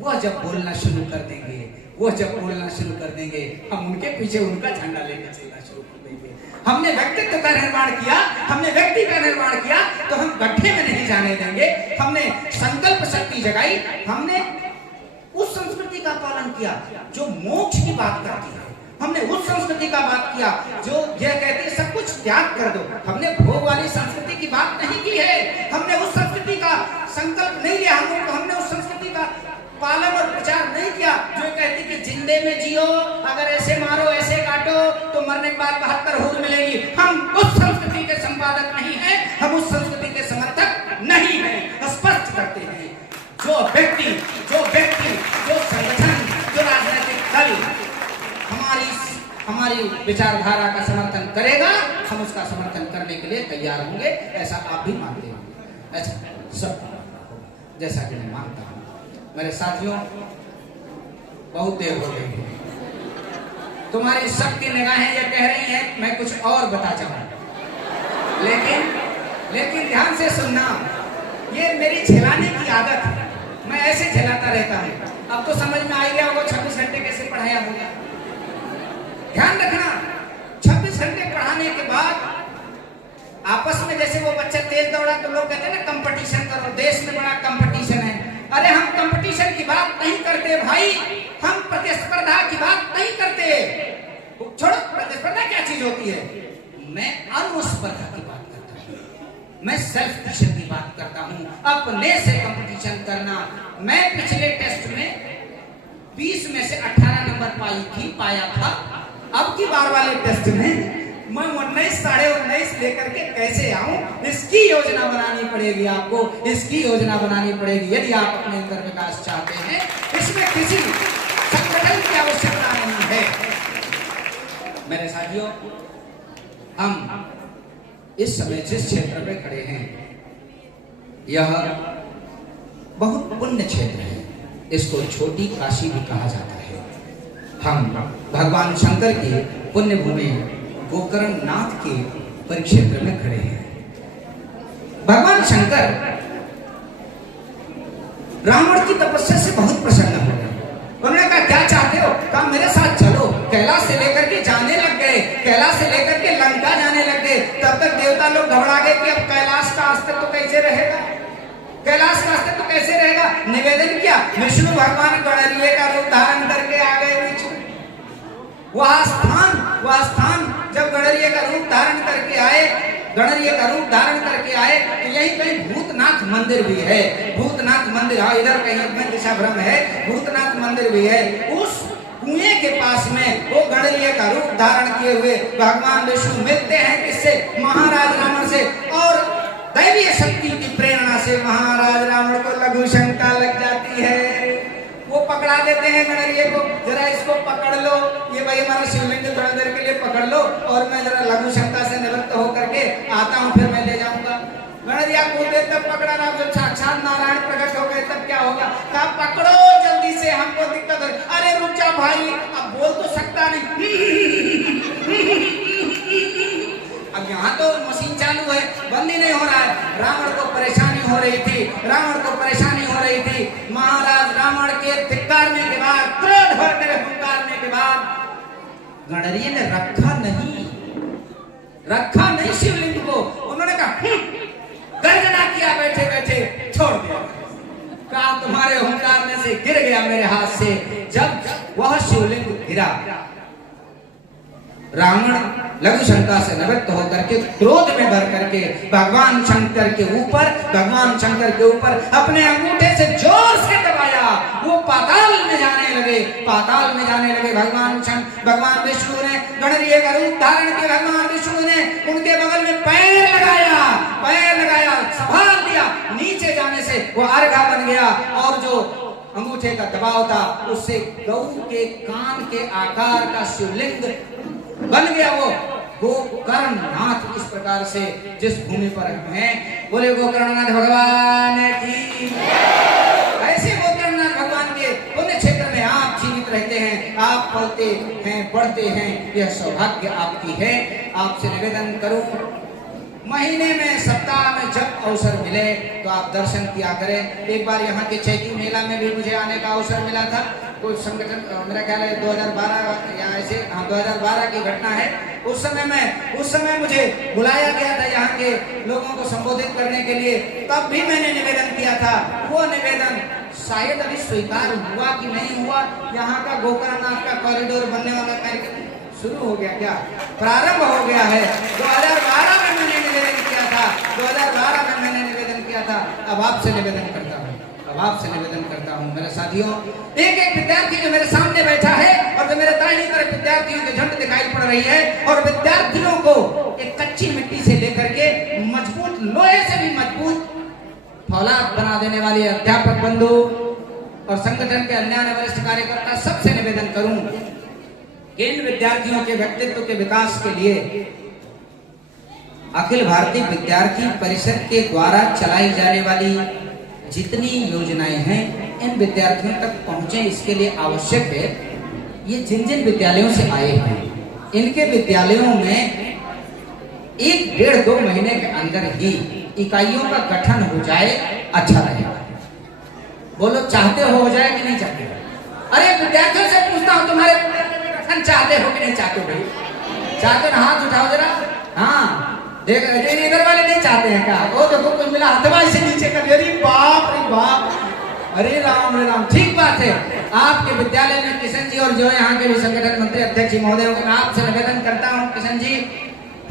वह जब बोलना शुरू कर देंगे, वो जब बोलना शुरू कर देंगे, हम उनके पीछे उनका झंडा लेकर चलना शुरू कर देंगे। हमने व्यक्तित्व का निर्माण किया, हमने व्यक्ति का निर्माण किया, तो हम गड्ढे में नहीं जाने देंगे। हमने संकल्प शक्ति जगाई, हमने उस संस्कृति का पालन किया जो मोक्ष की बात करती है। हमने उस संस्कृति का बात किया जो यह कहती है सब कुछ त्याग कर दो। हमने भोग वाली संस्कृति की बात नहीं की है, हमने उस संस्कृति का संकल्प नहीं लिया, हमने उस संस्कृति का पालन और प्रचार नहीं किया जो कहती कि जिंदे में जियो, अगर ऐसे मारो ऐसे काटो तो मरने के बाद 72 हूर मिलेगी। हम उस संस्कृति के संपादक नहीं हैं, हम उस संस्कृति के समर्थक नहीं हैं। स्पष्ट करते हैं, जो व्यक्ति जो संगठन, जो राजनीतिक दल हमारी विचारधारा का समर्थन करेगा, हम उसका समर्थन करने के लिए तैयार होंगे। ऐसा आप भी मानते होंगे, ऐसा सब जैसा कि मैं मानता हूं। मेरे साथियों, बहुत देर हो गई है, तुम्हारी सबकी निगाहें ये कह रही हैं मैं कुछ और बता जाऊं, लेकिन ध्यान से सुनना, ये मेरी झेलाने की आदत है, मैं ऐसे झेलाता रहता हूं। अब तो समझ में आ गया होगा 26 घंटे कैसे पढ़ाया होगा। ध्यान रखना, 26 घंटे पढ़ाने के बाद आपस में जैसे वो बच्चा तेज दौड़ा तो लोग कहते हैं ना कंपटीशन करो, देश में बड़ा कंपटीशन है। अरे हम कंपटीशन की बात नहीं करते भाई, हम प्रतिस्पर्धा की बात नहीं करते। छोड़ो, प्रतिस्पर्धा क्या चीज होती है, मैं अनुस्पर्धा की बात करता हूँ, मैं सेल्फ की बात करता हूँ, अपने से कंपटीशन करना। मैं पिछले टेस्ट में 20 में से 18 नंबर पाया था। अब की बार वाले टेस्ट में मैं 19 साढ़े 19 लेकर के कैसे आऊं, इसकी योजना बनानी पड़ेगी आपको, इसकी योजना बनानी पड़ेगी यदि आप अपने अंदर विकास चाहते हैं। इसमें किसी संगठन की आवश्यकता नहीं है। मेरे साथियों, हम इस समय जिस क्षेत्र में खड़े हैं यह बहुत पुण्य क्षेत्र है, इसको छोटी काशी भी कहा जाता है। हम भगवान शंकर की पुण्य भूमि गोकर्ण नाथ के परिक्षेत्र में खड़े हैं। भगवान शंकर रावण की तपस्या से बहुत प्रसन्न हो गए। उन्होंने कहा क्या चाहते हो? कहा मेरे साथ चलो। कैलाश से लेकर के जाने लग गए, कैलाश से लेकर के लंका जाने लग गए। तब तक देवता लोग घबरा गए कि अब कैलाश का अस्तित्व कैसे रहेगा, कैलाश का अस्तित्व कैसे रहेगा। निवेदन किया, विष्णु भगवान गणरीय का रूप धारण करके आ गए बीच में। वह स्थान जब गणरीय का रूप धारण करके आए, गणरीय का रूप धारण करके आए तो यही कहीं भूतनाथ मंदिर भी है। भूतनाथ मंदिर, हाँ इधर कहीं में दिशा भ्रम है, भूतनाथ मंदिर भी है। उस कुएं के पास में वो गणरीय का रूप धारण किए हुए भगवान विष्णु मिलते हैं किससे? महाराज रावण से। और दैवीय शक्ति की प्रेरणा से महाराज रावण को लघु शंका लग जाती है। वो पकड़ा देते हैं गणरीय को, जरा इसको पकड़ लो, ये भाई हमारा शिवलिंग थोड़ी देर के लिए पकड़ लो और मैं जरा लघु शंका से निवृत्त होकर के आता हूँ, फिर मैं ले जाऊंगा। गणरिया को देर तक पकड़ा ना, जब साक्षात नारायण प्रकट हो गए तब क्या होगा? कहा पकड़ो जल्दी से, हमको दिक्कत हो। अरे रुक जा भाई, अब बोल तो सकता नहीं। अब यहाँ तो मशीन चालू है, बंद ही नहीं हो रहा है। रावण को परेशानी हो रही थी, रावण को परेशानी हो रही थी। महाराज रावण के धिक्कारने के बाद, क्रोध भरकर हुंकारने के बाद गणरीय ने रखा नहीं शिवलिंग को। उन्होंने कहा गर्जना किया, बैठे बैठे छोड़ दिया। कहा तुम्हारे हुंकारने से गिर गया मेरे हाथ से। जब वह शिवलिंग गिरा, रावण लघु शंका से निवृत्त होकर के क्रोध में भर करके भगवान शंकर के ऊपर अपने अंगूठे से जोर से दबाया। वो पाताल में जाने लगे। भगवान विष्णु ने गणरीय का रूप धारण किया। भगवान विष्णु ने उनके बगल में पैर लगाया, संभाल दिया। नीचे जाने से वो अर्घा बन गया और जो अंगूठे का दबाव था उससे गौ के कान के आकार का शिवलिंग बन गया। वो गोकर्णनाथ इस प्रकार से जिस भूमि पर हम हैं, बोले गोकर्णनाथ भगवान की। ऐसे गोकर्णनाथ भगवान के पुण्य क्षेत्र में आप जीवित रहते हैं, आप पलते हैं, बढ़ते हैं, यह सौभाग्य आपकी है। आपसे निवेदन करूं, महीने में, सप्ताह में जब अवसर मिले तो आप दर्शन किया करें। एक बार यहाँ के चैती मेला में भी मुझे आने का अवसर मिला था। कोई संगठन, मेरा ख्याल है 2012 या ऐसे, हाँ 2012 की घटना है। उस समय मुझे बुलाया गया था यहाँ के लोगों को संबोधित करने के लिए। तब भी मैंने निवेदन किया था। वो निवेदन शायद अभी स्वीकार हुआ कि नहीं हुआ। यहाँ का गोकर्णनाथ का कॉरिडोर बनने वाला कार्यक्रम शुरू हो गया, क्या प्रारंभ हो गया है। 2012 में मैंने निवेदन किया था, 2012 में मैंने निवेदन किया था। अब आपसे निवेदन करता हूँ मेरे साथियों, एक एक विद्यार्थी जो मेरे सामने बैठा है और जो मेरे दाहिनी तरफ विद्यार्थियों के झंड दिखाई पड़ रही है, और विद्यार्थियों को एक कच्ची मिट्टी से लेकर के मजबूत, लोहे से भी मजबूत फौलाद बना देने वाले अध्यापक बंधु और संगठन के अन्य वरिष्ठ कार्यकर्ता, सबसे निवेदन करूं कि इन विद्यार्थियों के व्यक्तित्व के विकास के लिए अखिल भारतीय विद्यार्थी परिषद के द्वारा चलाई जाने वाली जितनी योजनाएं हैं, इन विद्यार्थियों तक पहुंचे। इसके लिए आवश्यक है, ये जिन जिन विद्यालयों से आए हैं, इनके विद्यालयों में 1-1.5-2 महीने के अंदर ही इकाइयों का गठन हो जाए, अच्छा रहेगा। बोलो, चाहते हो जाए कि नहीं चाहते हो? अरे विद्यार्थियों से पूछता हूं, तुम्हारे गठन चाहते हो कि नहीं चाहते हो? भाई चाहते ना, हाथ उठाओ जरा। हाँ देख, इधर वाले नहीं चाहते हैं क्या? वो देखो कुछ मिला हथवा से नीचे कर, अरे बाप रे बाप, अरे राम। ठीक बात है। आपके विद्यालय में किशन जी और जो यहाँ के भी संगठन मंत्री अध्यक्ष महोदय, मैं आपसे निवेदन करता हूँ किशन जी,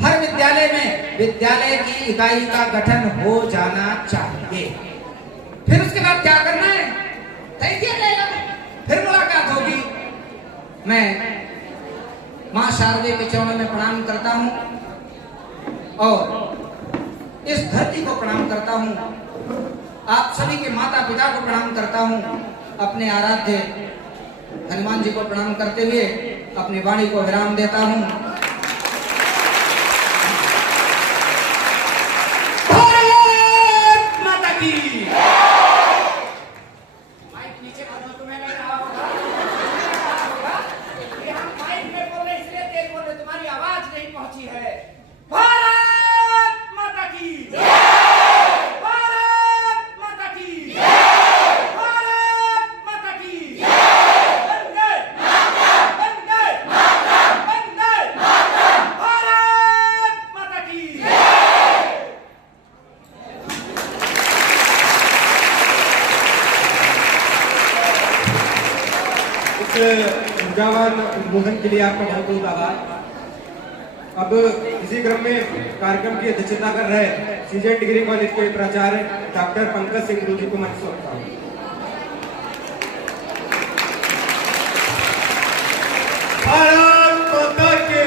हर विद्यालय में विद्यालय की इकाई का गठन हो जाना चाहिए। फिर उसके बाद क्या करना है, तय किया जाएगा, फिर मुलाकात होगी। मैं मां शारदे के चरणों में प्रणाम करता हूँ और इस धरती को प्रणाम करता हूँ, आप सभी के माता पिता को प्रणाम करता हूँ, अपने आराध्य हनुमान जी को प्रणाम करते हुए अपनी वाणी को विराम देता हूँ। भारत माता की। माइक नीचे कर दो, तुम्हें नहीं रहा होगा। ये हम माइक में बोल रहे इसलिए तेज बोल रहे, तुम्हारी आवाज नहीं पहुंची है। भारत माता की। भारत माता की। भारत माता की। वंदे वंदे वंदे भारत माता की। इस ऊर्जावान उद्बोधन के लिए आपका बहुत बहुत आभार। अब इसी क्रम में कार्यक्रम की अध्यक्षता कर रहे सीजन डिग्री कॉलेज के प्राचार्य डॉक्टर पंकज सिंह गुरु जी को मंच सौंपता हूँ। भारत माता की।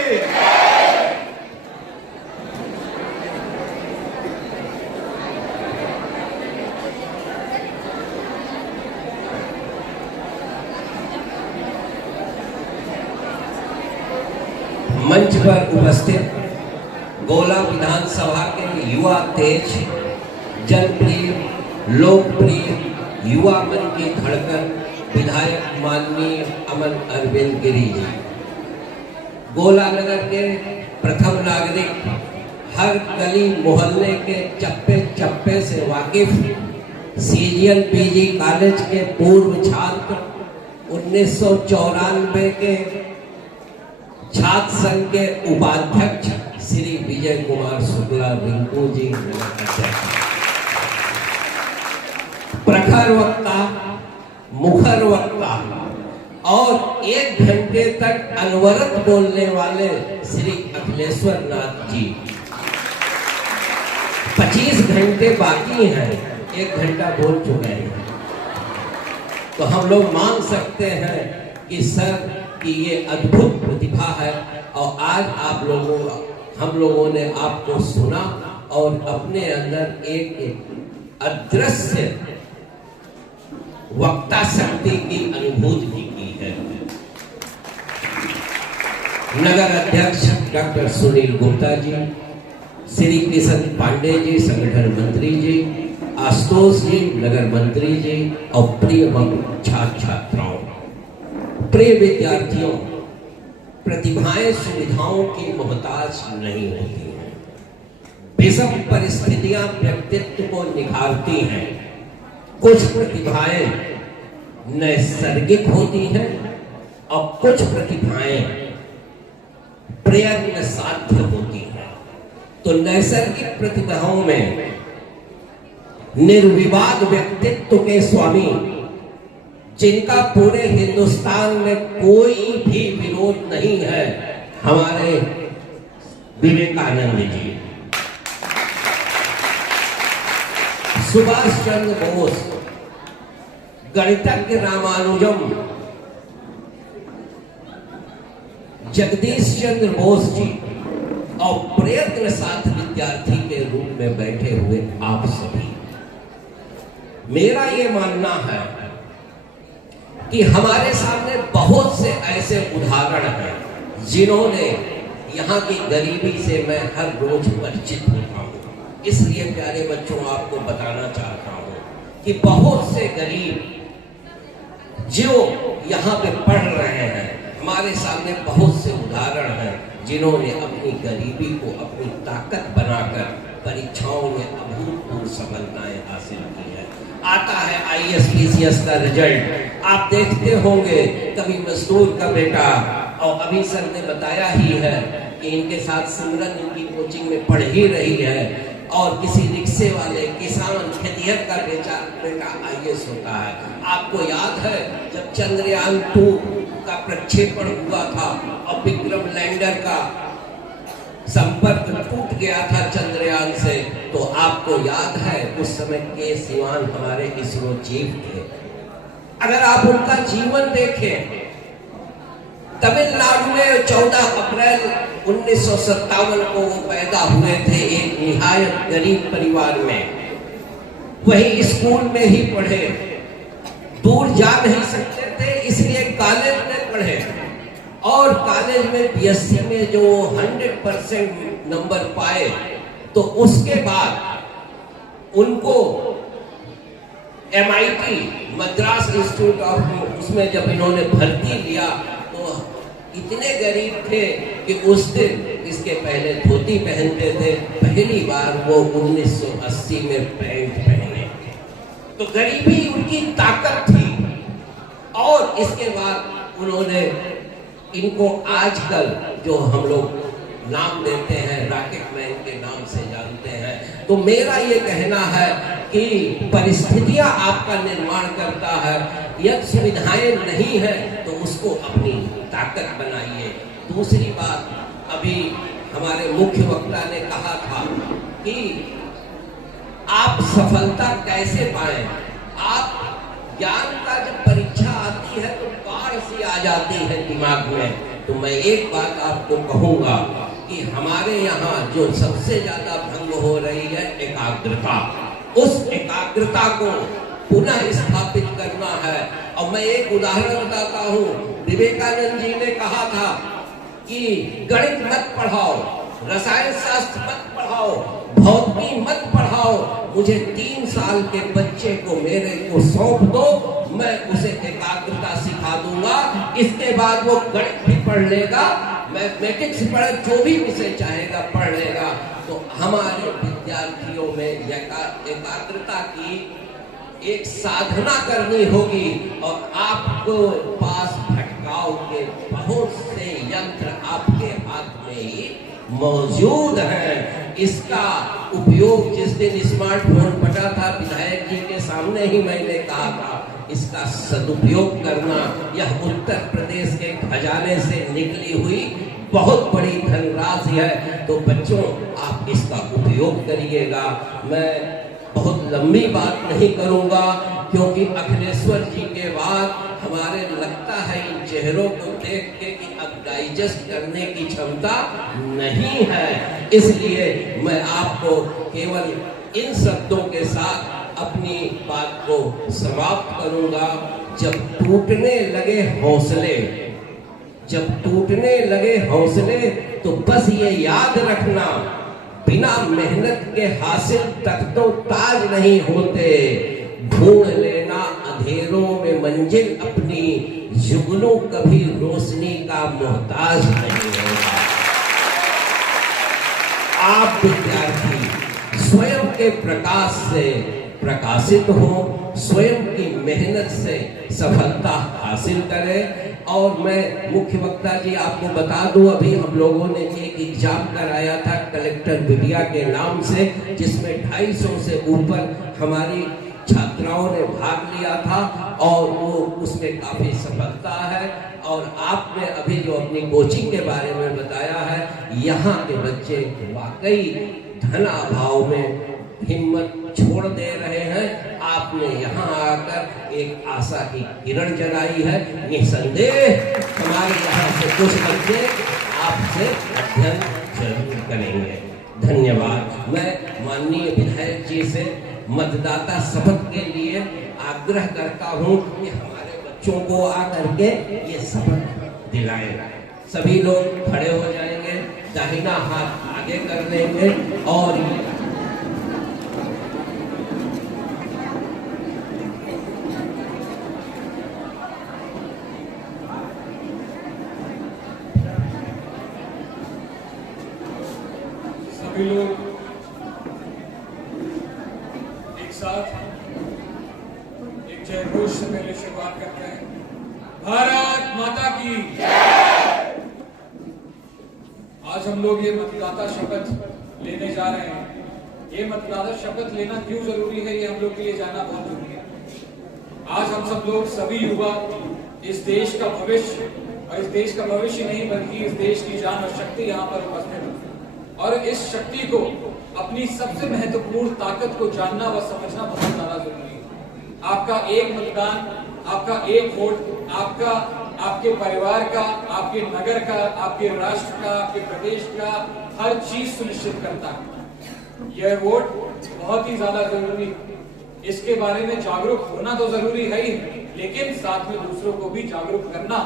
मंच पर उपस्थित गोला विधानसभा के युवा तेज, जनप्रिय, लोकप्रिय, युवा मन की धड़कन विधायक माननीय अमन अरविंद गिरी जी, गोला नगर के प्रथम नागरिक, हर गली मोहल्ले के चप्पे चप्पे से वाकिफ, सीजीएल पीजी कॉलेज के पूर्व छात्र, 1994 के छात्र संघ के उपाध्यक्ष श्री विजय कुमार शुक्ला रिंकू जी, प्रखर वक्ता, मुखर वक्ता और 1 घंटे तक अनवरत बोलने वाले श्री अखिलेश्वर नाथ जी। 25 घंटे बाकी हैं, 1 घंटा बोल चुके हैं, तो हम लोग मान सकते हैं कि सर कि ये अद्भुत प्रतिभा है। और आज हम लोगों ने आपको सुना और अपने अंदर एक अदृश्य वक्ता शक्ति की अनुभूति भी की है। नगर अध्यक्ष डॉक्टर सुनील गुप्ता जी, श्री किशन पांडे जी संगठन मंत्री जी, आशुतोष जी नगर मंत्री जी और प्रिय छात्र छात्राओं, प्रिय विद्यार्थियों, प्रतिभाएं सुविधाओं की मोहताज नहीं होती हैं। विषम परिस्थितियां व्यक्तित्व को निखारती हैं। कुछ प्रतिभाएं नैसर्गिक होती हैं और कुछ प्रतिभाएं प्रयत्न साध्य होती हैं। तो नैसर्गिक प्रतिभाओं में निर्विवाद व्यक्तित्व के स्वामी, जिनका पूरे हिंदुस्तान में कोई भी विरोध नहीं है, हमारे विवेकानंद जी, सुभाष चंद्र बोस, गणितज्ञ रामानुजम, जगदीश चंद्र बोस जी और प्रयत्न साथ विद्यार्थी के रूप में बैठे हुए आप सभी। मेरा ये मानना है कि हमारे सामने बहुत से ऐसे उदाहरण हैं जिन्होंने यहाँ की गरीबी से मैं हर रोज परिचित होता हूँ। इसलिए प्यारे बच्चों, आपको बताना चाहता हूँ कि बहुत से गरीब जो यहाँ पे पढ़ रहे हैं, हमारे सामने बहुत से उदाहरण हैं जिन्होंने अपनी गरीबी को अपनी ताकत बनाकर परीक्षाओं में अभूतपूर्व सफलताएं हासिल की है। आता है IAS PCS का रिजल्ट, आप देखते होंगे कभी मजदूर का बेटा, और अभी सर ने बताया ही है कि इनके साथ सिमरन इनकी कोचिंग में पढ़ ही रही है, और किसी रिक्शे वाले किसान खेतिहर का बेटा IAS होता है। आपको याद है जब चंद्रयान 2 का प्रक्षेपण हुआ था और विक्रम लैंडर का संपर्क टूट गया था चंद्रयान से, तो आपको याद है उस समय के सिवान हमारे इसरो चीफ थे। अगर आप उनका जीवन देखें, तमिलनाडु में 14 अप्रैल 1957 को वो पैदा हुए थे, एक निहायत गरीब परिवार में। वही स्कूल में ही पढ़े, दूर जा नहीं सकते थे, इसलिए कॉलेज में पढ़े, और कॉलेज में BSc में जो 100% नंबर पाए, तो उसके बाद उनको MIT मद्रास इंस्टीट्यूट ऑफ, उसमें जब इन्होंने भर्ती लिया तो इतने गरीब थे कि उस दिन, इसके पहले धोती पहनते थे, पहली बार वो 1980 में पैंट पहने। तो गरीबी उनकी ताकत थी। और इसके बाद उन्होंने इनको आजकल जो हम लोग नाम देते हैं रॉकेट मैन के नाम से जानते हैं। तो मेरा ये कहना है कि परिस्थितियां आपका निर्माण करता है, यदि सुविधाएं नहीं है तो उसको अपनी ताकत बनाइए। दूसरी बात, अभी हमारे मुख्य वक्ता ने कहा था कि आप सफलता कैसे पाएं। आप ज्ञान का जब परीक्षा आती है तो बाढ़ सी आ जाती है दिमाग में। तो मैं एक बात आपको कहूंगा कि हमारे यहाँ जो सबसे ज्यादा भंग हो रही है एकाग्रता, उस एकाग्रता को पुनः स्थापित करना है। और मैं एक उदाहरण बताता हूँ, विवेकानंद जी ने कहा था कि गणित मत पढ़ाओ, रसायन शास्त्र मत पढ़ाओ, भौतिकी मत पढ़ाओ, मुझे 3 साल के बच्चे को मेरे को सौंप दो, मैं उसे एकाग्रता सिखा दूंगा। इसके बाद वो गणित भी पढ़ लेगा, मैथमेटिक्स पढ़े, जो भी विषय चाहेगा पढ़ लेगा। तो हमारे विद्यार्थियों में एकाग्रता की एक साधना करनी होगी, और आपको पास भटकाव के बहुत से यंत्र आपके हाथ में ही मौजूद है। इसका उपयोग जिस दिन स्मार्टफोन बटा था, विधायक जी के सामने ही मैंने कहा था, इसका सदुपयोग करना, यह उत्तर प्रदेश के खजाने से निकली हुई बहुत बड़ी धनराशि है। तो बच्चों, आप इसका उपयोग करिएगा। मैं बहुत लंबी बात नहीं करूंगा, क्योंकि अखिलेश्वर जी के बाद हमारे लगता है इन चेहरों को देख के कि अब डाइजेस्ट करने की क्षमता नहीं है। इसलिए मैं आपको केवल इन शब्दों के साथ अपनी बात को समाप्त करूंगा। जब टूटने लगे हौसले, जब टूटने लगे हौसले तो बस ये याद रखना, बिना मेहनत के हासिल तख्तो ताज नहीं होते। ढूंढ लेना अंधेरों में मंजिल अपनी, जुगनू कभी रोशनी का मोहताज नहीं होता। आप विद्यार्थी स्वयं के प्रकाश से प्रकाशित हो, स्वयं की मेहनत से सफलता हासिल करें। और मैं मुख्य वक्ता जी आपको बता दूं, अभी हम लोगों ने एक एग्जाम कराया था कलेक्टर विद्या के नाम से, जिसमें 250 से ऊपर हमारी छात्राओं ने भाग लिया था और वो उसमें काफी सफलता है। और आपने अभी जो अपनी कोचिंग के बारे में बताया है, यहाँ के बच्चे वाकई धन अभाव में हिम्मत छोड़ दे रहे हैं। आपने यहाँ आकर एक आशा की किरण जलाई है। निसंदेह हमारे यहाँ से कुछ बच्चे आपसे अध्ययन जरूर करेंगे। धन्यवाद। मैं माननीय विधायक जी से मतदाता शपथ के लिए आग्रह करता हूँ कि हमारे बच्चों को आकर के ये शपथ दिलाएगा। सभी लोग खड़े हो जाएंगे, दाहिना हाथ आगे कर लेंगे और सभी लोग एक साथ एक जय घोष से पहले शुरुआत करते हैं। भारत माता की आज हम लोग ये मतदाता शपथ लेने जा रहे हैं। ये मतदाता शपथ लेना क्यों जरूरी है, ये हम लोग के लिए जानना बहुत जरूरी है। आज हम सब लोग सभी युवा इस देश का भविष्य, और इस देश का भविष्य नहीं बल्कि इस देश की जान और शक्ति यहाँ पर उपस्थित है। और इस शक्ति को, अपनी सबसे महत्वपूर्ण ताकत को जानना व समझना बहुत ज्यादा जरूरी है। आपका एक मतदान, आपका एक वोट, आपका, आपके परिवार का, आपके नगर का, आपके राष्ट्र का, आपके प्रदेश का हर चीज सुनिश्चित करता है। यह वोट बहुत ही ज्यादा जरूरी है। इसके बारे में जागरूक होना तो जरूरी है ही, लेकिन साथ में दूसरों को भी जागरूक करना,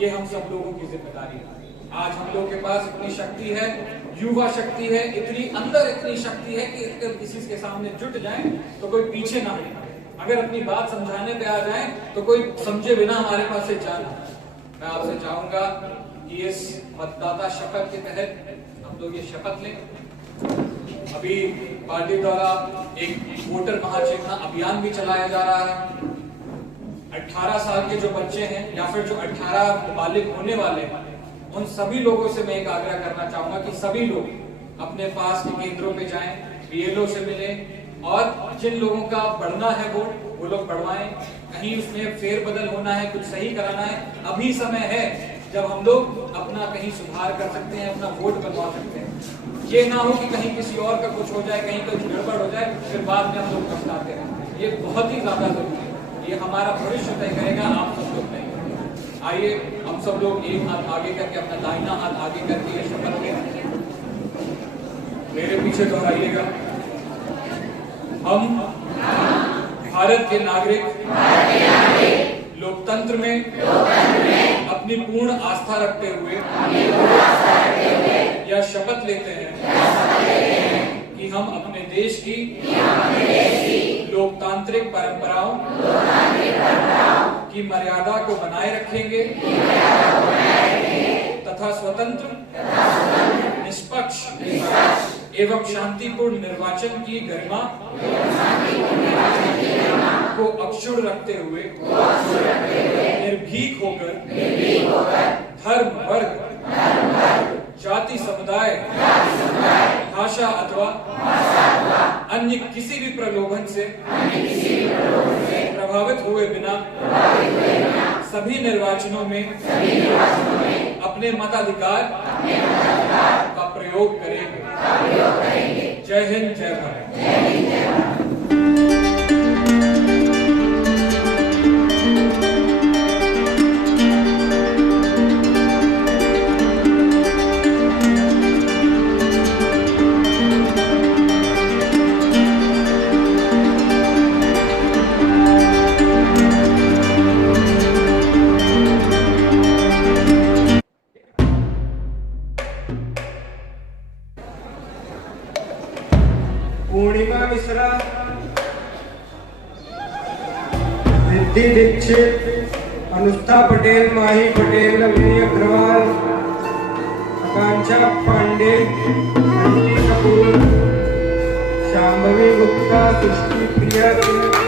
ये हम सब लोगों की जिम्मेदारी है। आज हम लोग के पास इतनी शक्ति है, युवा शक्ति है, इतनी अंदर इतनी शक्ति है कि अगर किसी के सामने जुट जाए तो कोई पीछे ना हटे। अगर अपनी बात समझाने पे आ जाए तो कोई समझे बिना हमारे पास से जाना। मैं आपसे चाहूंगा कि इस मतदाता शपथ के तहत हम लोग ये शपथ लें। अभी पार्टी द्वारा एक वोटर महाचेतना अभियान भी चलाया जा रहा है। 18 साल के जो बच्चे हैं या फिर जो 18 बालिग होने वाले हैं, उन सभी लोगों से मैं एक आग्रह करना चाहूंगा कि सभी लोग अपने पास के केंद्रों पे जाएं, बीएलओ से मिलें, और जिन लोगों का बढ़ना है वोट वो लोग बढ़वाएं। कहीं उसमें फेरबदल होना है, कुछ सही कराना है, अभी समय है जब हम लोग अपना कहीं सुधार कर सकते हैं, अपना वोट बनवा सकते हैं। ये ना हो कि कहीं किसी और का कुछ हो जाए, कहीं कुछ गड़बड़ हो जाए, फिर बाद में हम लोग पछताते हैं। ये बहुत ही ज्यादा जरूरी है। ये हमारा भविष्य तय करेगा, आप सब लोग तय करेंगे। आइए हम सब लोग एक हाथ आगे करके, अपना दाहिना हाथ आगे करके ये शपथ लें। मेरे पीछे दोहराइएगा। हम भारत के नागरिक लोकतंत्र में अपनी पूर्ण आस्था रखते हुए यह शपथ लेते हैं कि हम अपने देश की लोकतांत्रिक परंपराओं की मर्यादा को बनाए रखेंगे तथा स्वतंत्र, निष्पक्ष एवं शांतिपूर्ण निर्वाचन की गरिमा को अक्षुण्ण रखते हुए निर्भीक होकर धर्म, वर्ग, जाति, समुदाय, भाषा अथवा अन्य किसी भी प्रलोभन से प्रभावित हुए बिना सभी निर्वाचनों में अपने मताधिकार का प्रयोग करेंगे। जय हिंद, जय भारत। पूर्णिमा मिश्रा, रिद्धि दीक्षित, अनुष्ठा पटेल, माही पटेल, अवनी अग्रवाल, आकांक्षा पांडे, अंटी कपूर, शांभवी गुप्ता, सृष्टि प्रिया सिंह,